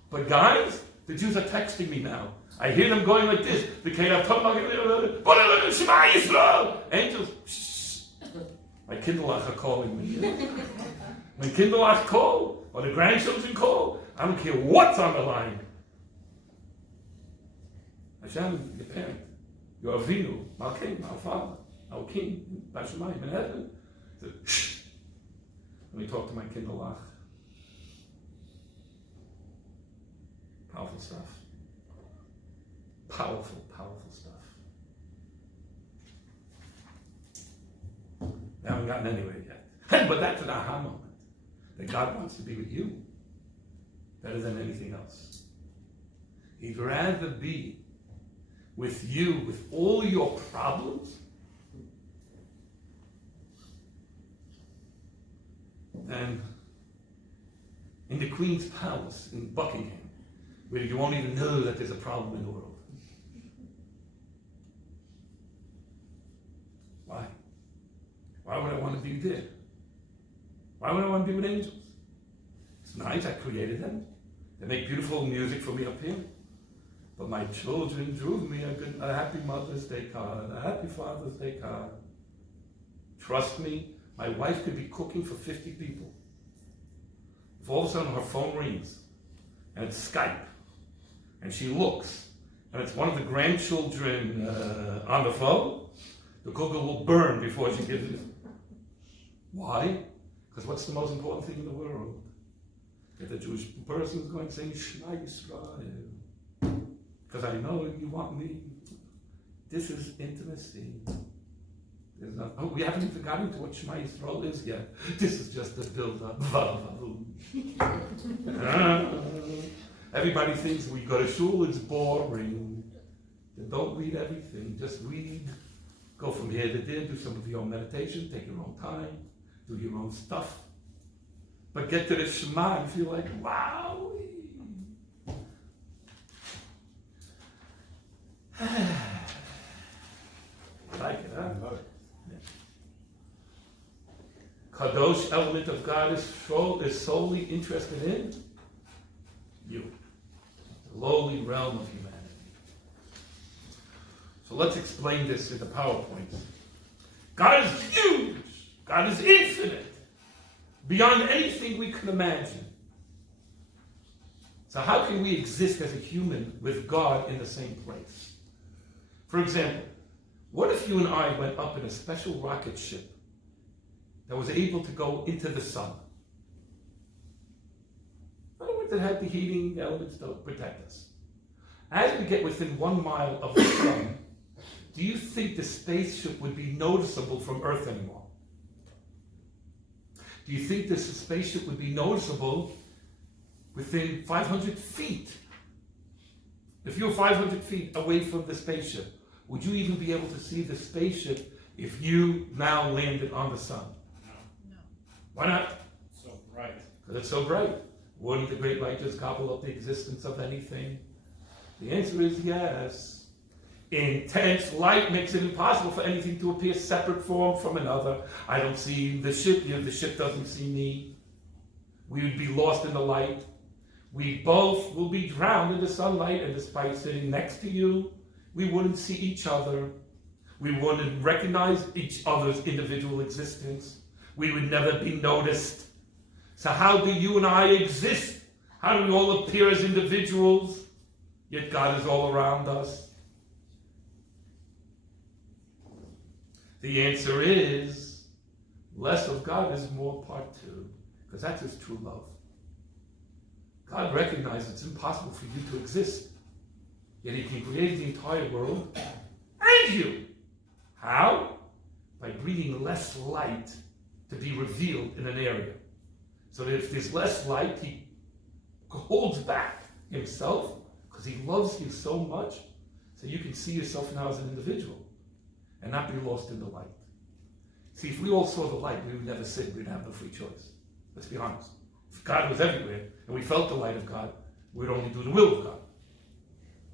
But guys, the Jews are texting me now. I hear them going like this. Shema Yisrael. Angels, shh. My Kinderlach are calling me. My Kinderlach call, or the grandchildren call. I don't care what's on the line. Hashem, your parent. Your Avinu, our king, our father, our king, SHMA in heaven. He said, shh. Let me talk to my Kinderlach. Powerful stuff. Powerful, powerful stuff. gotten anywhere yet. But that's an aha moment. That God wants to be with you better than anything else. He'd rather be with you with all your problems than in the Queen's Palace in Buckingham, where you won't even know that there's a problem in the world. Why? Why would I want to be there? Why would I want to be with angels? It's nice, I created them. They make beautiful music for me up here. But my children drew me a happy Mother's Day card, a happy Father's Day card. Trust me, my wife could be cooking for 50 people. If all of a sudden her phone rings, and it's Skype, and she looks, and it's one of the grandchildren on the phone, the cooker will burn before she gives it. Why? Because what's the most important thing in the world? That the Jewish person is going to sing Shema Yisrael. Because I know you want me. This is intimacy. We haven't even gotten to what Shema Yisrael is yet. This is just a build-up. Everybody thinks we go to shul, it's boring. Then don't read everything. Just read. Go from here to there. Do some of your own meditation. Take your own time. Do your own stuff. But get to the Shema and feel like, wow. Like it, huh? Yeah. Kadosh element of God is solely interested in you. The lowly realm of humanity. So let's explain this in the PowerPoint. God is huge. God is infinite. Beyond anything we could imagine. So how can we exist as a human with God in the same place? For example, what if you and I went up in a special rocket ship that was able to go into the sun? In other words, it had the heating elements to protect us. As we get within 1 mile of the sun, do you think the spaceship would be noticeable from Earth anymore? Do you think this spaceship would be noticeable within 500 feet? If you're 500 feet away from the spaceship, would you even be able to see the spaceship if you now landed on the sun? No. Why not? So bright. Because it's so bright. Wouldn't the great light just gobble up the existence of anything? The answer is yes. Intense light makes it impossible for anything to appear separate from another. I don't see the ship, the ship doesn't see me. We would be lost in the light. We both will be drowned in the sunlight, and despite sitting next to you, we wouldn't see each other. We wouldn't recognize each other's individual existence. We would never be noticed. So how do you and I exist? How do we all appear as individuals, yet God is all around us? The answer is less of God is more part 2, because that's His true love. God recognizes it's impossible for you to exist, yet He can create the entire world and you. How? By bringing less light to be revealed in an area. So that if there's less light, He holds back Himself because He loves you so much, so you can see yourself now as an individual and not be lost in the light. See, if we all saw the light, we would never sin. We'd have no free choice. Let's be honest. If God was everywhere and we felt the light of God, we'd only do the will of God.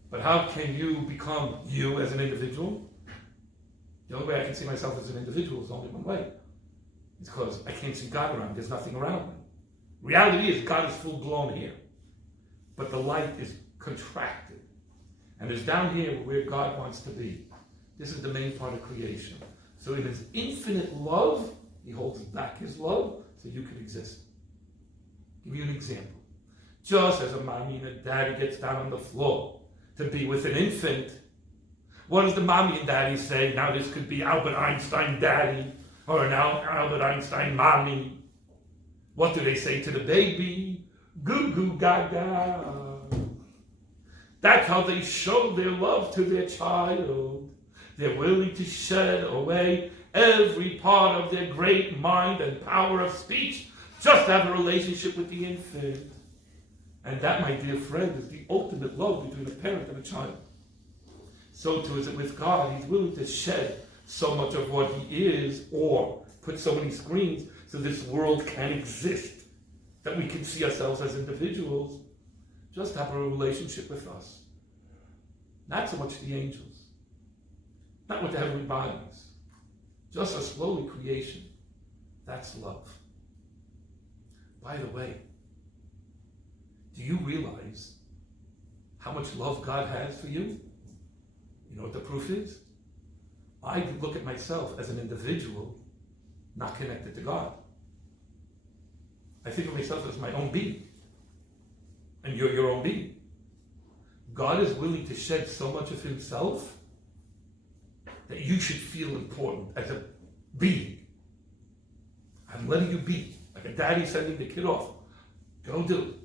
But how can you become you as an individual? The only way I can see myself as an individual is only one way. It's because I can't see God around. There's nothing around me. Reality is God is full blown here. But the light is contracted. And it's down here where God wants to be. This is the main part of creation. So in His infinite love, He holds back His love so you can exist. Give you an example. Just as a mommy and a daddy gets down on the floor to be with an infant, what does the mommy and daddy say? Now this could be Albert Einstein daddy, or now Albert Einstein mommy. What do they say to the baby? Goo goo gaga. That's how they show their love to their child. They're willing to shed away every part of their great mind and power of speech just to have a relationship with the infant. And that, my dear friend, is the ultimate love between a parent and a child. So too is it with God. He's willing to shed so much of what he is, or put so many screens so this world can exist, that we can see ourselves as individuals, just have a relationship with us. Not so much the angels, not with the heavenly bodies, just a slowly creation. That's love. By the way, do you realize how much love God has for you? You know what the proof is? I look at myself as an individual not connected to God. I think of myself as my own being. And you're your own being. God is willing to shed so much of himself that you should feel important as a being. I'm letting you be. Like a daddy sending the kid off. Go do it.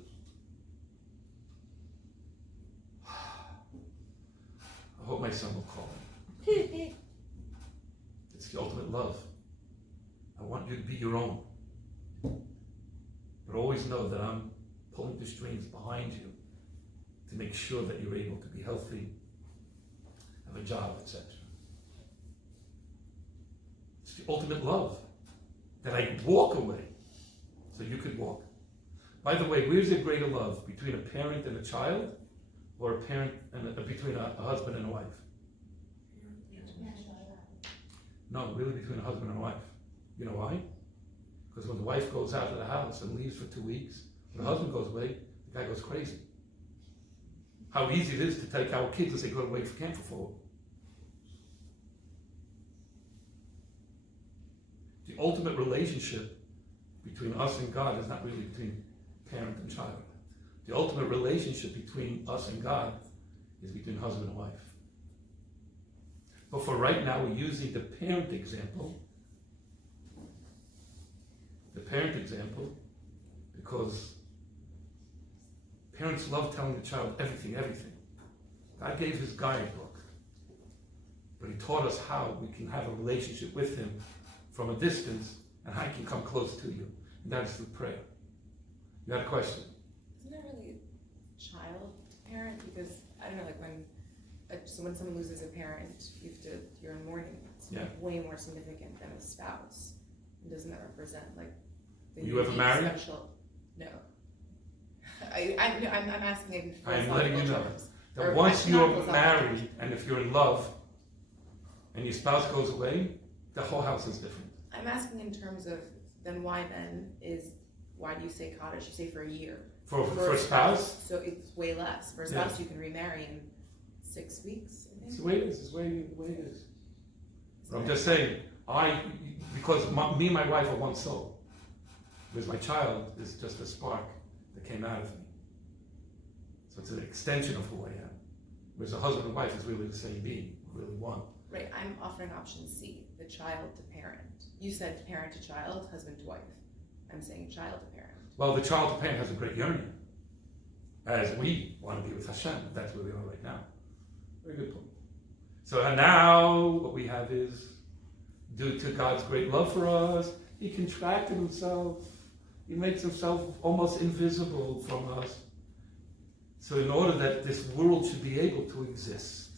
I hope my son will call me. It's the ultimate love. I want you to be your own. But always know that I'm pulling the strings behind you to make sure that you're able to be healthy, have a job, etc. It's the ultimate love. That I walk away so you could walk. By the way, where's the greater love? Between a parent and a child? Or a parent and between a husband and a wife? No, really between a husband and a wife. You know why? Because when the wife goes out of the house and leaves for 2 weeks, when the husband goes away, the guy goes crazy. How easy it is to take our kids as they go away for camp for 4 weeks. The ultimate relationship between us and God is not really between parent and child. The ultimate relationship between us and God is between husband and wife. But for right now, we're using the parent example. The parent example, because parents love telling the child everything. God gave his guidebook, but he taught us how we can have a relationship with him from a distance, and I can come close to you. And that is through prayer. You had a question? Isn't that really child to parent? Because I don't know, like when someone loses a parent, you're in mourning. It's way more significant than a spouse. And doesn't that represent like the Were you ever married? Special? No. I'm asking in I'm letting you know terms. that Or once not you're married, and if you're in love, and your spouse goes away, the whole house is different. I'm asking in terms of why do you say cottage? You say for a year. For a spouse? So it's way less. For a spouse, you can remarry in 6 weeks. I think. It's the way it is. It's the way it is. But I'm just saying, because me and my wife are one soul. Whereas my child is just a spark that came out of me. So it's an extension of who I am. Whereas a husband and wife is really the same being, really one. Right, I'm offering option C, the child to parent. You said parent to child, husband to wife. I'm saying child to parent. Well, the child to parent has a great yearning, as we want to be with Hashem. That's where we are right now. Very good point. So now what we have is, due to God's great love for us, he contracted himself. He makes himself almost invisible from us. So in order that this world should be able to exist.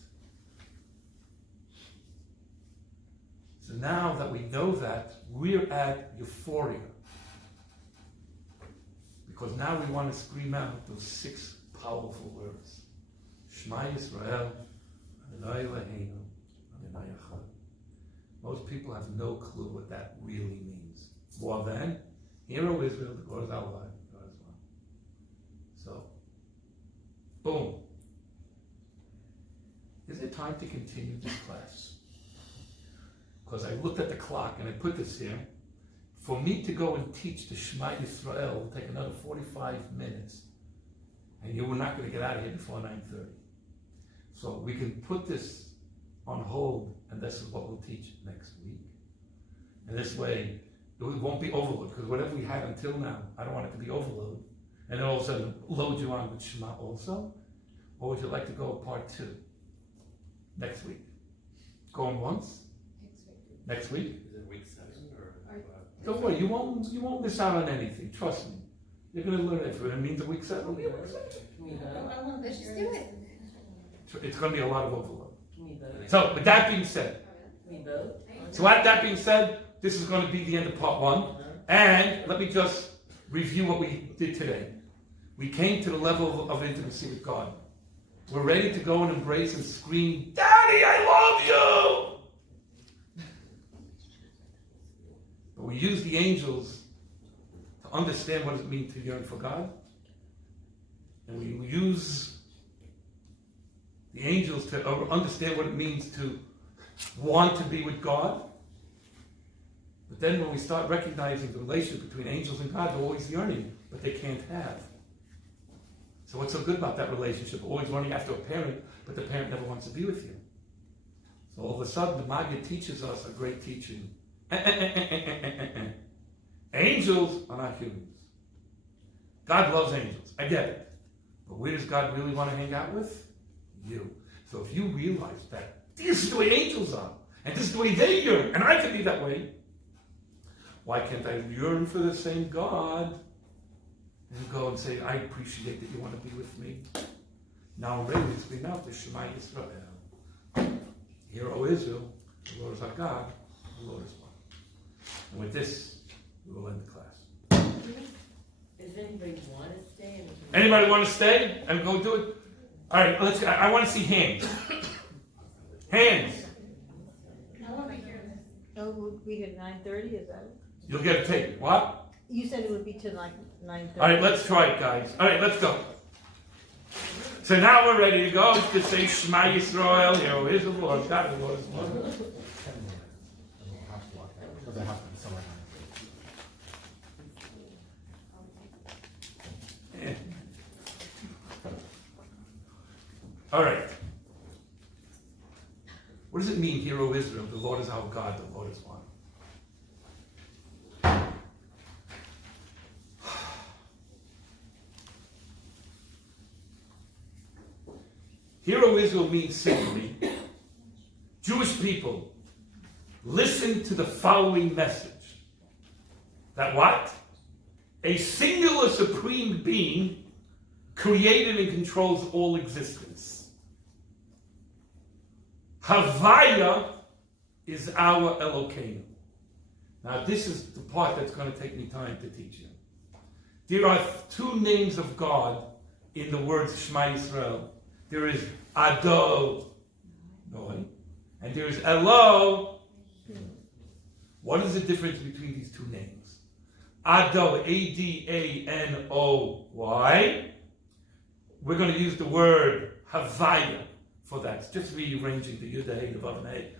So now that we know that, we're at euphoria. Because now we want to scream out those 6 powerful words. Shema Yisrael, Adonai Eloheinu, Adonai Echad. Most people have no clue what that really means. More than, Hear, O Israel, the Lord is our God, God is one. So, boom. Is it time to continue this class? Because I looked at the clock and I put this here. For me to go and teach the Shema Yisrael will take another 45 minutes. And you were not going to get out of here before 9:30. So we can put this on hold, and this is what we'll teach next week. And this way, it won't be overload, because whatever we had until now, I don't want it to be overload. And then all of a sudden, load you on with Shema also? Or would you like to go part 2 next week? Going once? Next week? Is it week 7 or? Don't worry, you won't miss out on anything. Trust me. You're going to learn it. If it means a week 7, it'll be a week 7. Can we vote? I want to Let's just hear do it. It's going to be a lot of overload. Can we vote? So, with that being said, Can we vote? so with that being said, this is going to be the end of part 1. And let me just review what we did today. We came to the level of intimacy with God. We're ready to go and embrace and scream, Daddy, I love you! But we use the angels to understand what it means to yearn for God. And we use the angels to understand what it means to want to be with God. But then when we start recognizing the relationship between angels and God, they're always yearning, but they can't have. So what's so good about that relationship? Always running after a parent, but the parent never wants to be with you. So all of a sudden, the Maggid teaches us a great teaching. Angels are not humans. God loves angels. I get it. But where does God really want to hang out with? You. So if you realize that this is the way angels are, and this is the way they yearn, and I can be that way, why can't I yearn for the same God? And go and say, I appreciate that you want to be with me. Now I'm ready to scream out the SHMA Yisrael. Hear, O Israel, the Lord is our God, the Lord is one. And with this, we will end the class. Does anybody want to stay? Anybody want to stay and go do it? All right, I want to see hands. Hands. I want to hear this. Oh, would we get 9:30, is that it? You'll get a tape. What? You said it would be till like 9:30. All right, let's try it, guys. All right, let's go. So now we're ready to go to say Shema Yisrael. Here, O Israel, the Lord is God, the Lord is one. 10 minutes. And we'll have to walk out. Because I have to be somewhere. All right. What does it mean, Hear, O Israel? The Lord is our God, the Lord is one. Hear, O Israel means simply, Jewish people, listen to the following message. That what? A singular supreme being created and controls all existence. Havaya is our Elokeinu. Now this is the part that's going to take me time to teach you. There are 2 names of God in the words Shema Yisrael. There is Ado, and there is Elo. What is the difference between these 2 names? Ado, A-D-A-N-O-Y. We're going to use the word Havaya for that. It's just rearranging the Yud, the Hey, the Vav, and Hey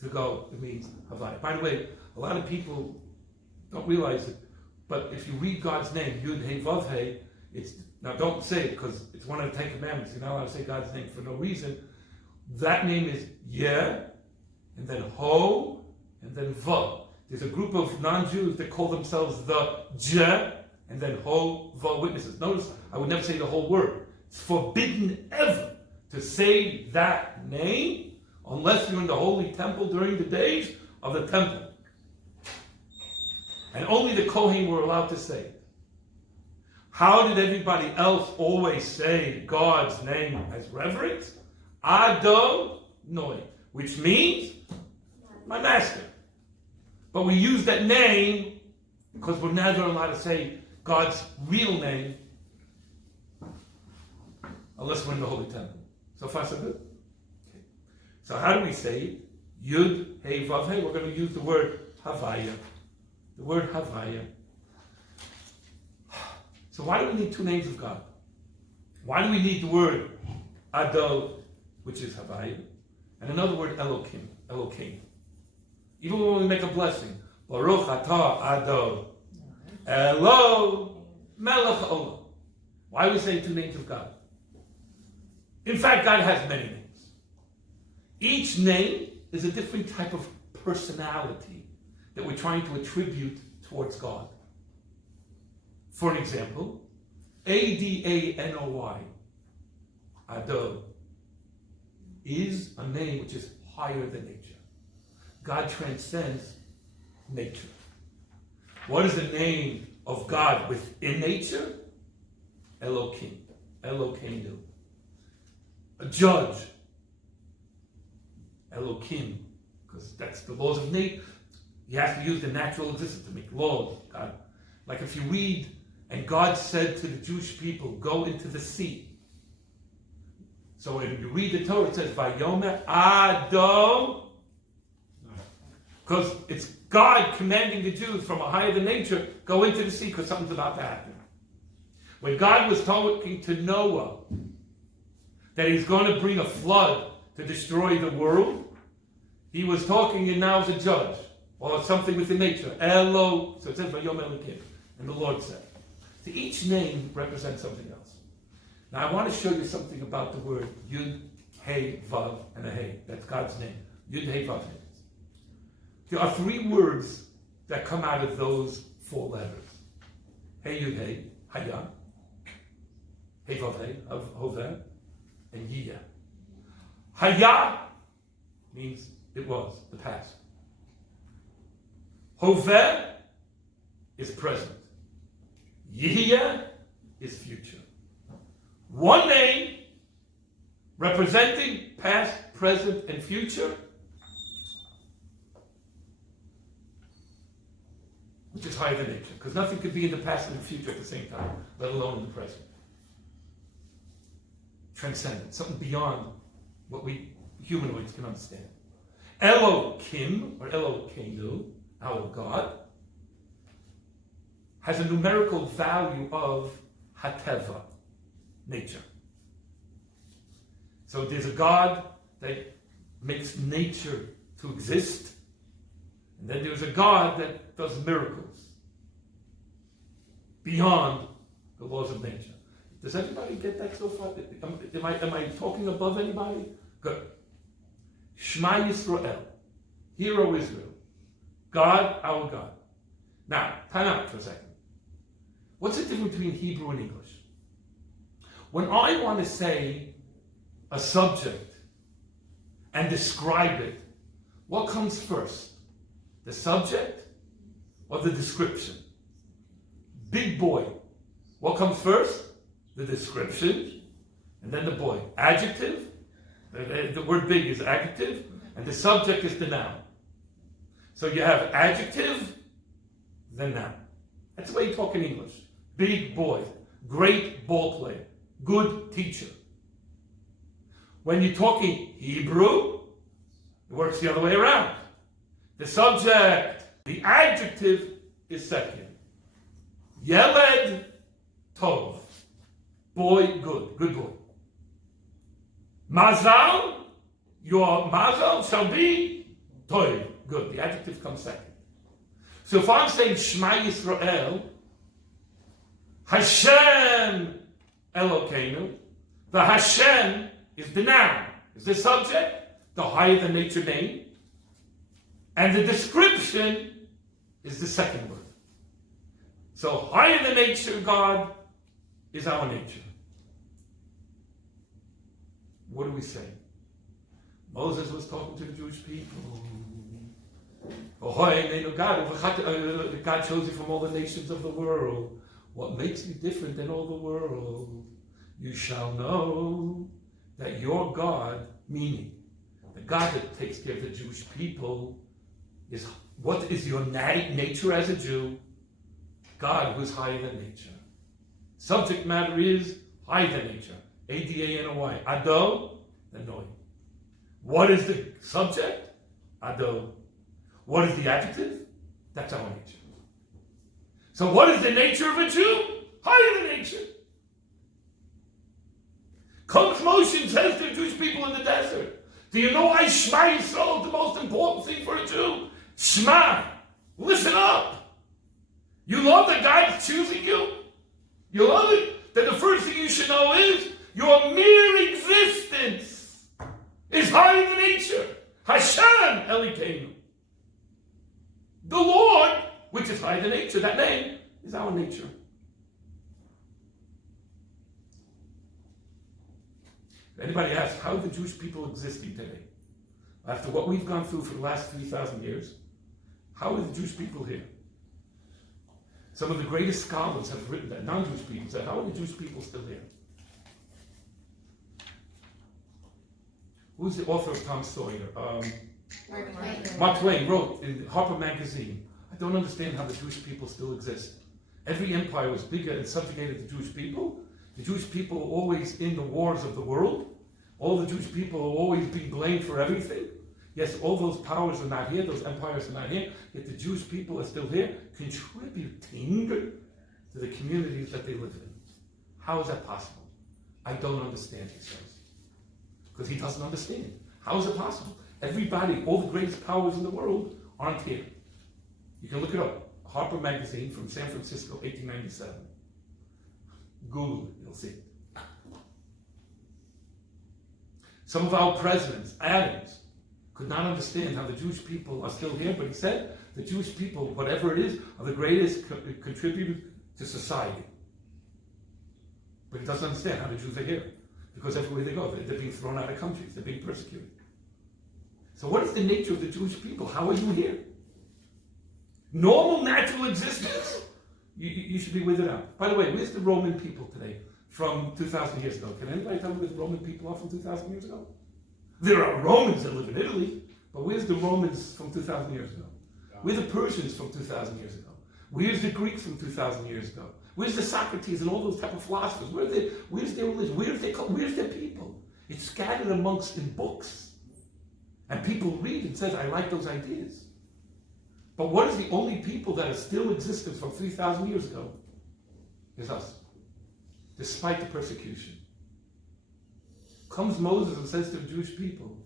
to go. It means Havaya. By the way, a lot of people don't realize it, but if you read God's name, Yud, Hey, Vav, Hey, it's, now don't say it because it's one of the 10 commandments. You're not allowed to say God's name for no reason. That name is Yeh, and then Ho, and then Va. There's a group of non-Jews that call themselves the Je, and then Ho, Va witnesses. Notice, I would never say the whole word. It's forbidden ever to say that name unless you're in the holy temple during the days of the temple. And only the Kohen were allowed to say it. How did everybody else always say God's name as reverence? Adonai, which means my master. But we use that name because we're never allowed to say God's real name unless we're in the holy temple. So far, so good? Okay. So how do we say it? Yud, Hey, Vav, Hey. We're going to use the word Havaya. The word Havaya. So why do we need 2 names of God? Why do we need the word Ado, which is Havaya, and another word Elokim, Elokim? Even when we make a blessing, Baruch Atah Ado, Elo Melech Olam. Why are we saying 2 names of God? In fact, God has many names. Each name is a different type of personality that we're trying to attribute towards God. For example, A-D-A-N-O-Y, Ado, is a name which is higher than nature. God transcends nature. What is the name of God within nature? Elohim. Elokeinu. A judge. Elohim. Because that's the laws of nature. You have to use the natural existence to make laws. God. Like if you read, and God said to the Jewish people, go into the sea. So when you read the Torah, it says, Vayomer Adon. Because it's God commanding the Jews from a higher than nature, go into the sea because something's about to happen. When God was talking to Noah that he's going to bring a flood to destroy the world, he was talking and now as a judge, or something within nature. Elo, so it says Vayomer Elokim, and the Lord said. So each name represents something else. Now I want to show you something about the word Yud, Hey, Vav, and a Hey. That's God's name. Yud, Hey, Vav, Hey. There are 3 words that come out of those 4 letters. Hey, Yud, Hey, Haya. Hey, Vav, Hey, Hoveh, and Yiyah. Haya means it was, the past. Hoveh is present. Yiyah is future. One name representing past, present, and future, which is higher than nature, because nothing could be in the past and the future at the same time, let alone in the present. Transcendent, something beyond what we humanoids can understand. Elohim, or Elokeinu, our God, has a numerical value of Hateva, nature. So there's a God that makes nature to exist, and then there's a God that does miracles beyond the laws of nature. Does everybody get that so far? Am I talking above anybody? Good. Shema Yisrael. Hear, O Israel. God, our God. Now, time out for a second. What's the difference between Hebrew and English? When I want to say a subject and describe it, what comes first? The subject or the description? Big boy. What comes first? The description, and then the boy. Adjective. The word big is adjective, and the subject is the noun. So you have adjective, then noun. That's the way you talk in English. Big boy, great ball player, good teacher. When you're talking Hebrew, it works the other way around. The subject, the adjective is second. Yeled tov, boy good, good boy. Mazal, your mazal shall be tov, good. The adjective comes second. So if I'm saying Shema Yisrael, Hashem Elokeinu, the Hashem is the noun, is the subject, the higher than nature name, and the description is the second word. So higher than nature God is our nature. What do we say? Moses was talking to the Jewish people. God chose you from all the nations of the world. What makes you different than all the world? You shall know that your God, meaning the God that takes care of the Jewish people, is what is your nature as a Jew? God who is higher than nature. Subject matter is higher than nature. A-D-A-N-O-Y. Ado, the Noi. What is the subject? Ado. What is the adjective? That's our nature. So what is the nature of a Jew? Higher than nature. Comes Moshe and says to the Jewish people in the desert, do you know why Shema Yisrael is the most important thing for a Jew? Shema. Listen up. You love that God's choosing you? You love it? Then the first thing you should know is your mere existence is higher than nature. Hashem Elokeinu. The Lord, which is higher than nature, that name is our nature. If anybody asks, how are the Jewish people existing today? after what we've gone through for the last 3,000 years, how are the Jewish people here? Some of the greatest scholars have written that, non-Jewish people say, how are the Jewish people still here? Who's the author of Tom Sawyer? Mark Twain. Mark Twain wrote in Harper Magazine, I don't understand how the Jewish people still exist. Every empire was bigger and subjugated the Jewish people. The Jewish people are always in the wars of the world. All the Jewish people are always being blamed for everything. Yes, all those powers are not here, those empires are not here, yet the Jewish people are still here, contributing to the communities that they live in. How is that possible? I don't understand, he says. Because he doesn't understand. How is it possible? Everybody, all the greatest powers in the world aren't here. You can look it up. Harper Magazine from San Francisco, 1897. Google it, you'll see it. Some of our presidents, Adams, could not understand how the Jewish people are still here, but he said the Jewish people, whatever it is, are the greatest contributors to society. But he doesn't understand how the Jews are here. Because everywhere they go, they're being thrown out of countries, they're being persecuted. So what is the nature of the Jewish people? How are you here? Normal, natural existence? You should be withered out. By the way, where's the Roman people today from 2,000 years ago? Can anybody tell me where the Roman people are from 2,000 years ago? There are Romans that live in Italy, but where's the Romans from 2,000 years ago? Where's the Persians from 2,000 years ago? Where's the Greeks from 2,000 years ago? Where's the Socrates and all those type of philosophers? Where's their religion? Where's their people? It's scattered amongst in books. And people read and says, I like those ideas. But what is the only people that are still existent from 3,000 years ago? Is us. Despite the persecution. Comes Moses and says to the Jewish people,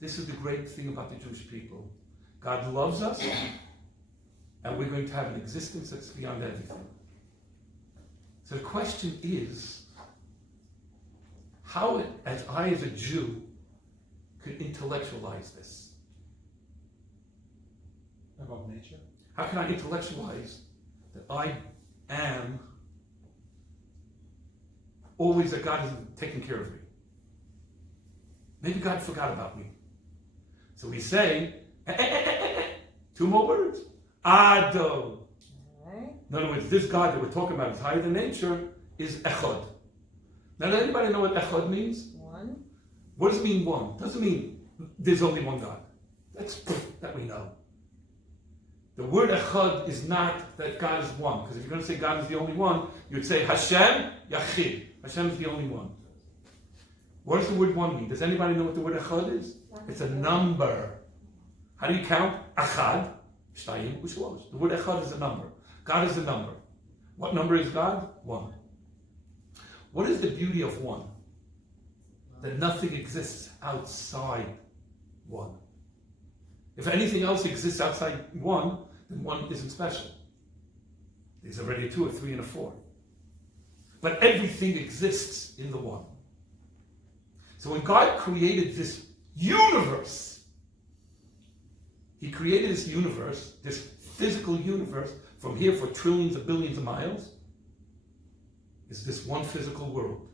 this is the great thing about the Jewish people. God loves us, and we're going to have an existence that's beyond everything. So the question is, how, as a Jew, could intellectualize this? About nature? How can I intellectualize that I am always that God is taking care of me? Maybe God forgot about me. So we say, two more words. Ado. In other words, this God that we're talking about is higher than nature, is Echad. Now, does anybody know what Echad means? One. What does it mean one? It doesn't mean there's only one God. That we know. The word Echad is not that God is one. Because if you're going to say God is the only one, you'd say Hashem Yachid. Hashem is the only one. What does the word one mean? Does anybody know what the word Echad is? It's a number. How do you count? Achad, Shtayim, Ushlosh. The word Echad is a number. God is a number. What number is God? One. What is the beauty of one? That nothing exists outside one. If anything else exists outside one, then one isn't special. There's already a 2, a 3, and a 4. But everything exists in the one. So when God created this universe, He created this universe, this physical universe, from here for trillions of billions of miles, is this one physical world.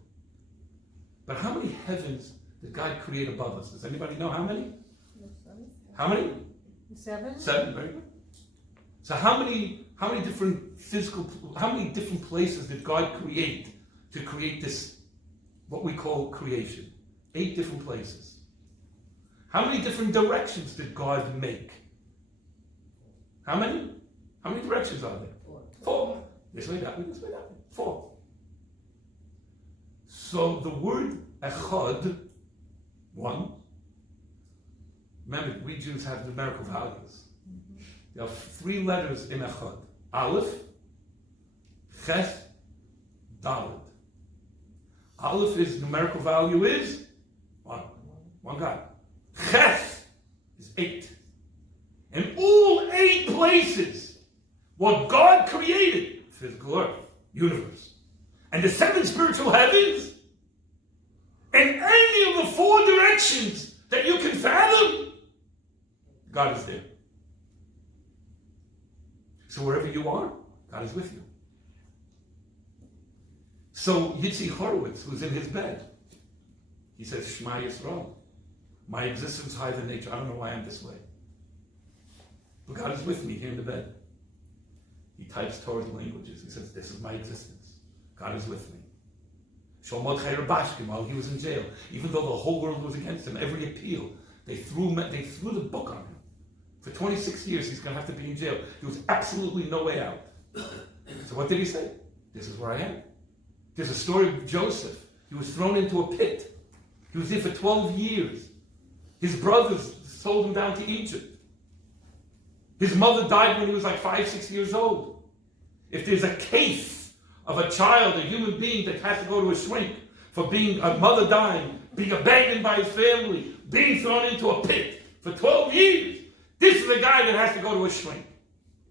But how many heavens did God create above us? Does anybody know how many? How many? 7. 7, very good. So how many different places did God create to create this, what we call creation? 8 different places. How many different directions did God make? How many? How many directions are there? 4. This way, that way, this way, that way. 4. So the word echad, one, remember, we Jews have numerical values. There are 3 letters in echad. Aleph, ches, daled. Aleph is numerical value is 1. One God. Ches is 8. In all 8 places, what God created, physical earth, universe, and the 7 spiritual heavens, and any of the 4 directions that you can fathom, God is there. So wherever you are, God is with you. So Yitzi Horowitz, who's in his bed, he says, Shema Yisrael. My existence higher than nature. I don't know why I'm this way. But God is with me here in the bed. He types Torah languages. He says, this is my existence. God is with me. Shalmot Chayr Bashkim, while he was in jail, even though the whole world was against him, every appeal, they threw the book on him. For 26 years, he's going to have to be in jail. There was absolutely no way out. So what did he say? This is where I am. There's a story of Joseph. He was thrown into a pit. He was there for 12 years. His brothers sold him down to Egypt. His mother died when he was like 5, 6 years old. If there's a case of a child, a human being that has to go to a shrink for being a mother dying, being abandoned by his family, being thrown into a pit for 12 years, this is a guy that has to go to a shrink.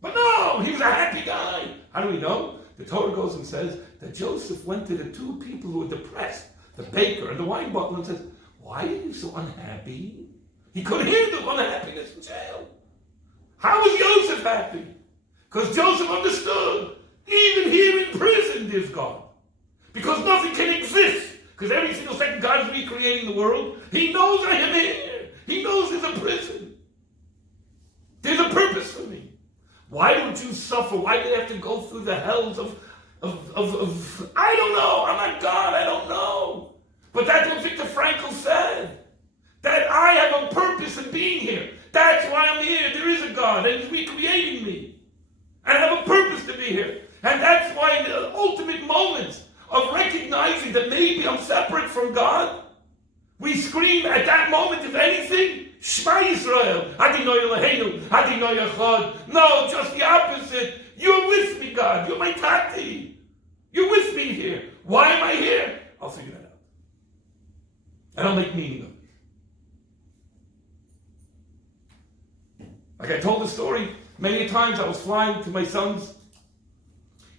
But no, he was a happy guy. How do we know? The Torah goes and says that Joseph went to the two people who were depressed, the baker and the wine butler, and says, why are you so unhappy? He couldn't handle unhappiness in jail. How was Joseph happy? Because Joseph understood, even here in prison, there's God. Because nothing can exist. Because every single second God is recreating the world. He knows I am here. He knows there's a prison. There's a purpose for me. Why don't you suffer? Why do you have to go through the hells of I don't know. I'm not God. I don't know. But that's what Viktor Frankl said. That I have a purpose in being here. That's why I'm here. There is a God and He's recreating me. And I have a purpose to be here. And that's why in the ultimate moments of recognizing that maybe I'm separate from God, we scream at that moment, if anything, Shema Yisrael, Adonai Eloheinu, Adonai Echad. No, just the opposite. You're with me, God. You're my Tati. You're with me here. Why am I here? I'll figure that out. And I'll make meaning of it. Like I told the story many times, I was flying to my son's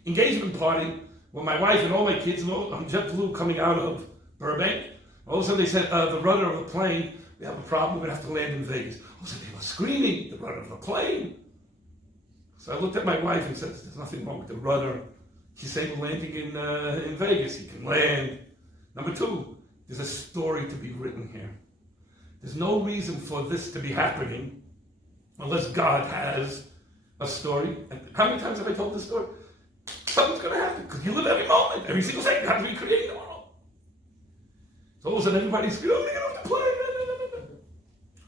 engagement party with my wife and all my kids on JetBlue coming out of Burbank. All of a sudden they said, the rudder of the plane, we have a problem, we're going to have to land in Vegas. All of a sudden they were screaming, the rudder of the plane. So I looked at my wife and said, there's nothing wrong with the rudder. He's saying we're landing in Vegas, he can land. Number two, there's a story to be written here. There's no reason for this to be happening unless God has a story. And how many times have I told this story? Something's going to happen, because you live every moment, every single second, you have to be creating the world. So all of a sudden everybody's screaming, oh, get off the plane.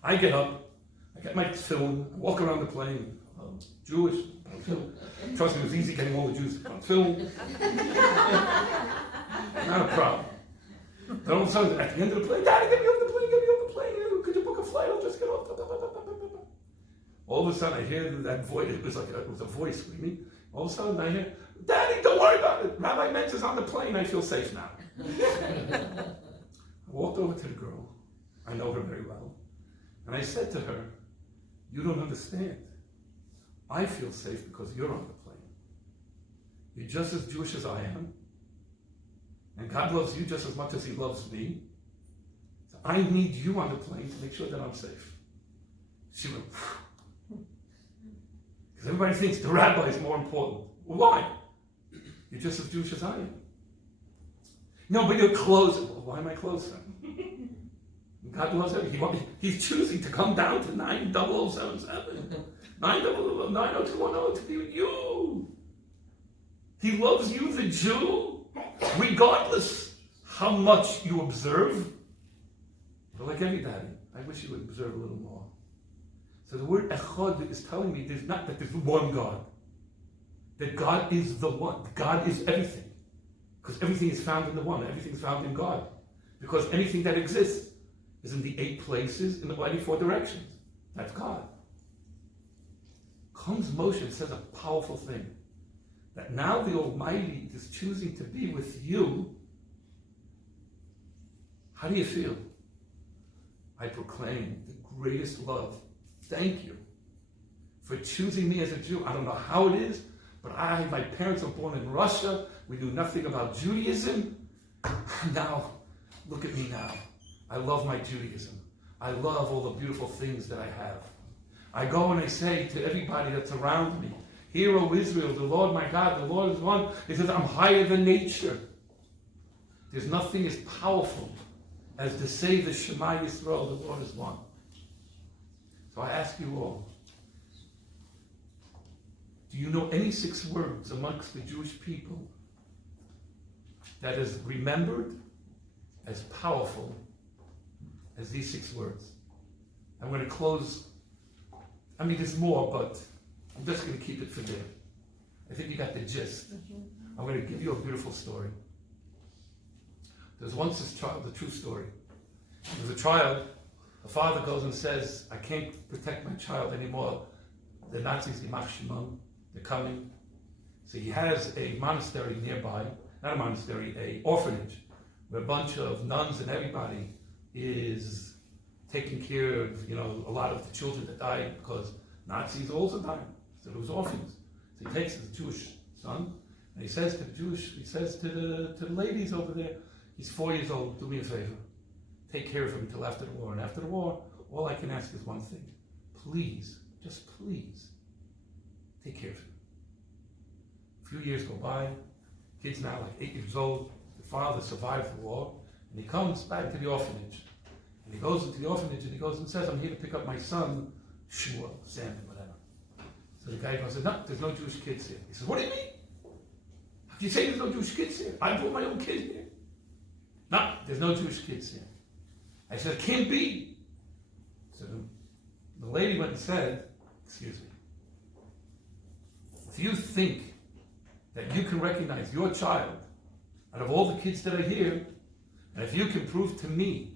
I get up, I get my film, I walk around the plane. I'm Jewish, on film. Trust me, it was easy getting all the Jews on film. Not a problem. Then all of a sudden, at the end of the plane, Daddy, get me off the plane, get me off the plane. Could you book a flight? I'll just get off. All of a sudden I hear that voice, it was a voice screaming. All of a sudden I hear, Daddy, don't worry about it. Rabbi Mentz is on the plane, I feel safe now. I walked over to the girl, I know her very well, and I said to her, you don't understand. I feel safe because you're on the plane. You're just as Jewish as I am, and God loves you just as much as He loves me. So I need you on the plane to make sure that I'm safe. She went, because everybody thinks the rabbi is more important. Well, why? You're just as Jewish as I am. No, but you're close. Well, why am I closer? God loves everything. He's choosing to come down to 90077, 90210 to be with you. He loves you, the Jew, regardless how much you observe. But like everybody, I wish you would observe a little more. So the word echad is telling me there's not that there's one God. That God is the one. God is everything. Because everything is found in the one. Everything is found in God. Because anything that exists is in the 8 places in the 84 directions. That's God. Comes Moshe and says a powerful thing. That now the Almighty is choosing to be with you. How do you feel? I proclaim the greatest love. Thank you for choosing me as a Jew. I don't know how it is, but my parents were born in Russia. We knew nothing about Judaism. Now, look at me now. I love my Judaism. I love all the beautiful things that I have. I go and I say to everybody that's around me, Hear, O Israel, the Lord my God, the Lord is one. He says, I'm higher than nature. There's nothing as powerful as to say the Shema Yisrael, the Lord is one. So I ask you all, do you know any 6 words amongst the Jewish people that is remembered as powerful as these 6 words? I'm going to close. I mean, there's more, but I'm just going to keep it for there. I think you got the gist. I'm going to give you a beautiful story. There's once this child, the true story. There's a child, the father goes and says, I can't protect my child anymore. The Nazis, the SHMA, they're coming. So he has a monastery nearby, not a monastery, a orphanage, where a bunch of nuns and everybody is taking care of, a lot of the children that died because Nazis also died. So there was orphans. So he takes his Jewish son, and he says to the ladies over there, he's 4 years old, do me a favor. Take care of him until after the war. And after the war, all I can ask is one thing. Please, just please, take care of him. A few years go by, kid's now like 8 years old, the father survived the war, and he comes back to the orphanage. And he goes into the orphanage and he goes and says, I'm here to pick up my son, Shua, Sam, whatever. So the guy goes, no, there's no Jewish kids here. He says, what do you mean? How can you say there's no Jewish kids here? I brought my own kid here. No, there's no Jewish kids here. I said, it can't be. So the lady went and said, excuse me, if you think that you can recognize your child out of all the kids that are here, and if you can prove to me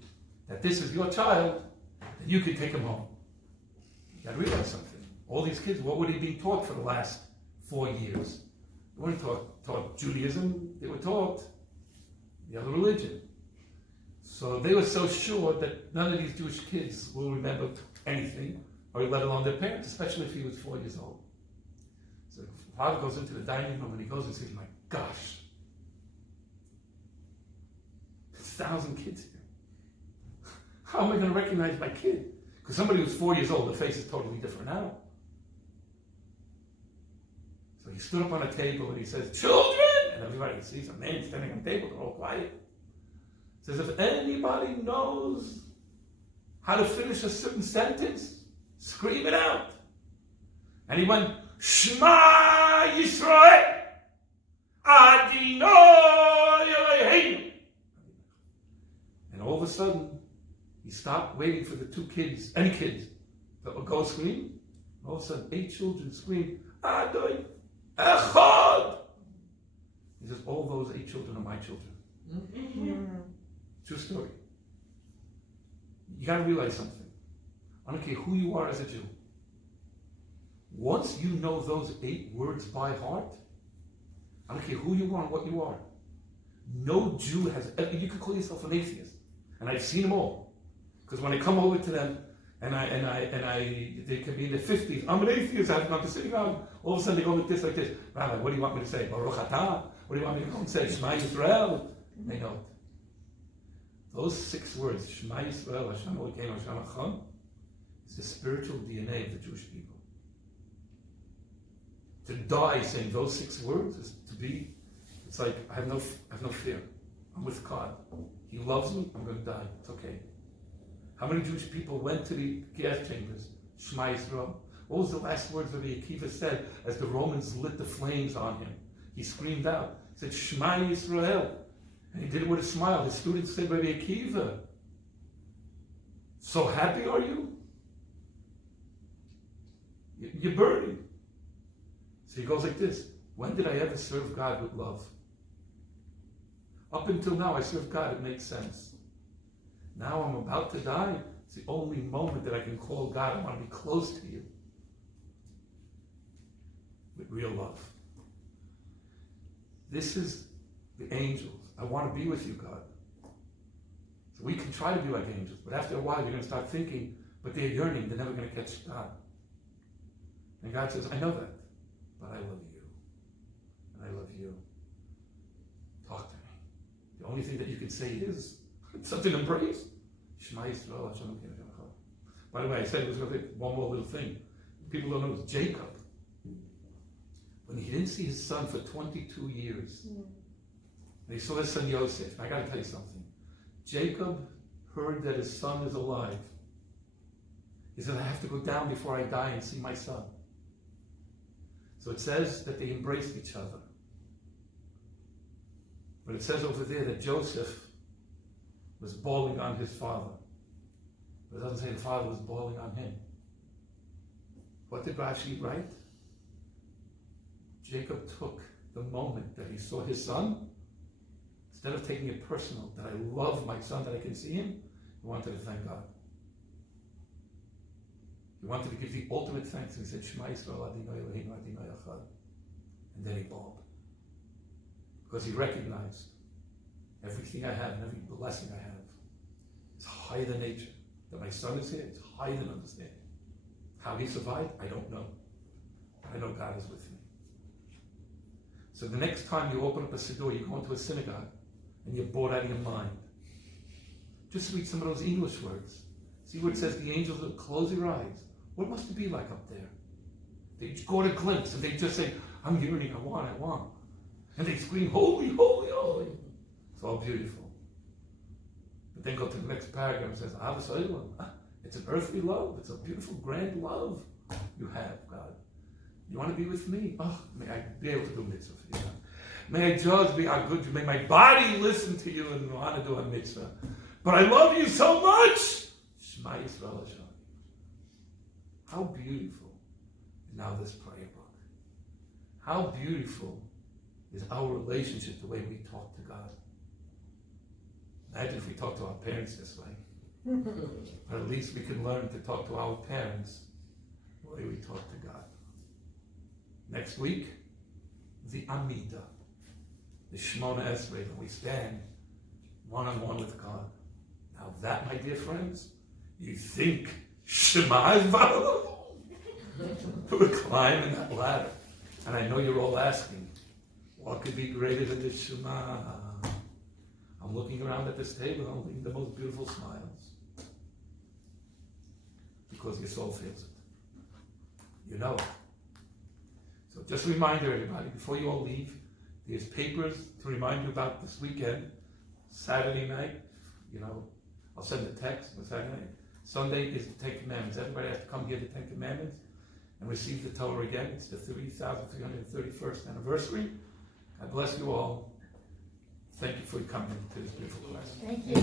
that this is your child, then you can take him home. You gotta realize something. All these kids, what were they being taught for the last 4 years? They weren't taught Judaism, they were taught the other religion. So they were so sure that none of these Jewish kids will remember anything, or let alone their parents, especially if he was 4 years old. So the father goes into the dining room and he goes and says, my gosh, there's 1,000 kids here. How am I going to recognize my kid? Because somebody who's 4 years old, the face is totally different now. So he stood up on a table and he says, children! And everybody sees a man standing on the table, they're all quiet. He says, if anybody knows how to finish a certain sentence, scream it out. And he went, Shema Yisrael, Adonai Eloheinu. And all of a sudden, he stopped waiting for the 2 kids, any kids, that would go scream. And all of a sudden, 8 children screamed, Adonai Echad. He says, all those 8 children are my children. Mm-hmm. True story. You got to realize something. I don't care who you are as a Jew. Once you know those 8 words by heart, I don't care who you are and what you are. No Jew has ever, you could call yourself an atheist. And I've seen them all. Because when I come over to them, and they can be in their 50s, I'm an atheist, I haven't gone to synagogue. All of a sudden they go like this. Rabbi, what do you want me to say? Baruch atah? What do you want me to go and say? Shema Yisrael? They know it. Those 6 words, Shema Yisrael, Hashem Elokeinu, Hashem Echad, is the spiritual DNA of the Jewish people. To die saying those 6 words is to be, it's like, I have no fear. I'm with God. He loves me, I'm going to die. It's okay. How many Jewish people went to the gas chambers? Shema Yisrael. What was the last words Rabbi Akiva said as the Romans lit the flames on him? He screamed out. He said, Shema Yisrael. And he did it with a smile. His students said, Rabbi Akiva, so happy are you? You're burning. So he goes like this. When did I ever serve God with love? Up until now, I serve God. It makes sense. Now I'm about to die. It's the only moment that I can call God. I want to be close to you. With real love. This is the angels. I want to be with you, God. So we can try to be like angels, but after a while you're going to start thinking, but they're yearning, they're never going to catch God. And God says, I know that, but I love you. And I love you. Talk to me. The only thing that you can say is such an embrace. Shema Yisrael, Hashem Elokeinu, Hashem Echad. By the way, I said it was going to be one more little thing. People don't know it was Jacob. When he didn't see his son for 22 years, and he saw his son Yosef. I got to tell you something. Jacob heard that his son is alive, he said, I have to go down before I die and see my son. So it says that they embraced each other. But it says over there that Joseph was bawling on his father. But it doesn't say the father was bawling on him. What did Rashi write? Jacob took the moment that he saw his son, instead of taking it personal, that I love my son, that I can see him, he wanted to thank God. He wanted to give the ultimate thanks. He said, Shema Yisrael Adonai Eloheinu Adonai Echad. And then he bawled. Because he recognized everything I have and every blessing I have is higher than nature. That my son is here, it's higher than understanding. How he survived, I don't know. But I know God is with me. So the next time you open up a siddur, you go into a synagogue, and you're bored out of your mind, just read some of those English words. See where it says the angels will close your eyes. What must it be like up there? They go to a glimpse, and they just say, I'm yearning, I want. And they scream, holy, holy, holy. It's all beautiful. But then go to the next paragraph and says, Avos Olam. It's an earthly love. It's a beautiful, grand love you have, God. You want to be with me? Oh, may I be able to do mitzvah for you. May I just be how good you. May my body listen to you and want to do a mitzvah. But I love you so much. Shema Yisrael Hashem. How beautiful is now this prayer book. How beautiful is our relationship, the way we talk to God. Imagine if we talk to our parents this way. But at least we can learn to talk to our parents the way we talk to God. Next week, the Amidah, the Shmona Esrei, when we stand one-on-one with God. Now that, my dear friends, you think Shema is valuable? We're climbing that ladder. And I know you're all asking, what could be greater than the Shema? I'm looking around at this table and I'm looking at the most beautiful smiles. Because your soul feels it. You know it. So just a reminder, everybody, before you all leave, there's papers to remind you about this weekend. Saturday night, I'll send a text on Saturday night. Sunday is the Ten Commandments. Everybody has to come here to the Ten Commandments and receive the Torah again. It's the 3,331st anniversary. God bless you all. Thank you for coming to this beautiful class. Thank you.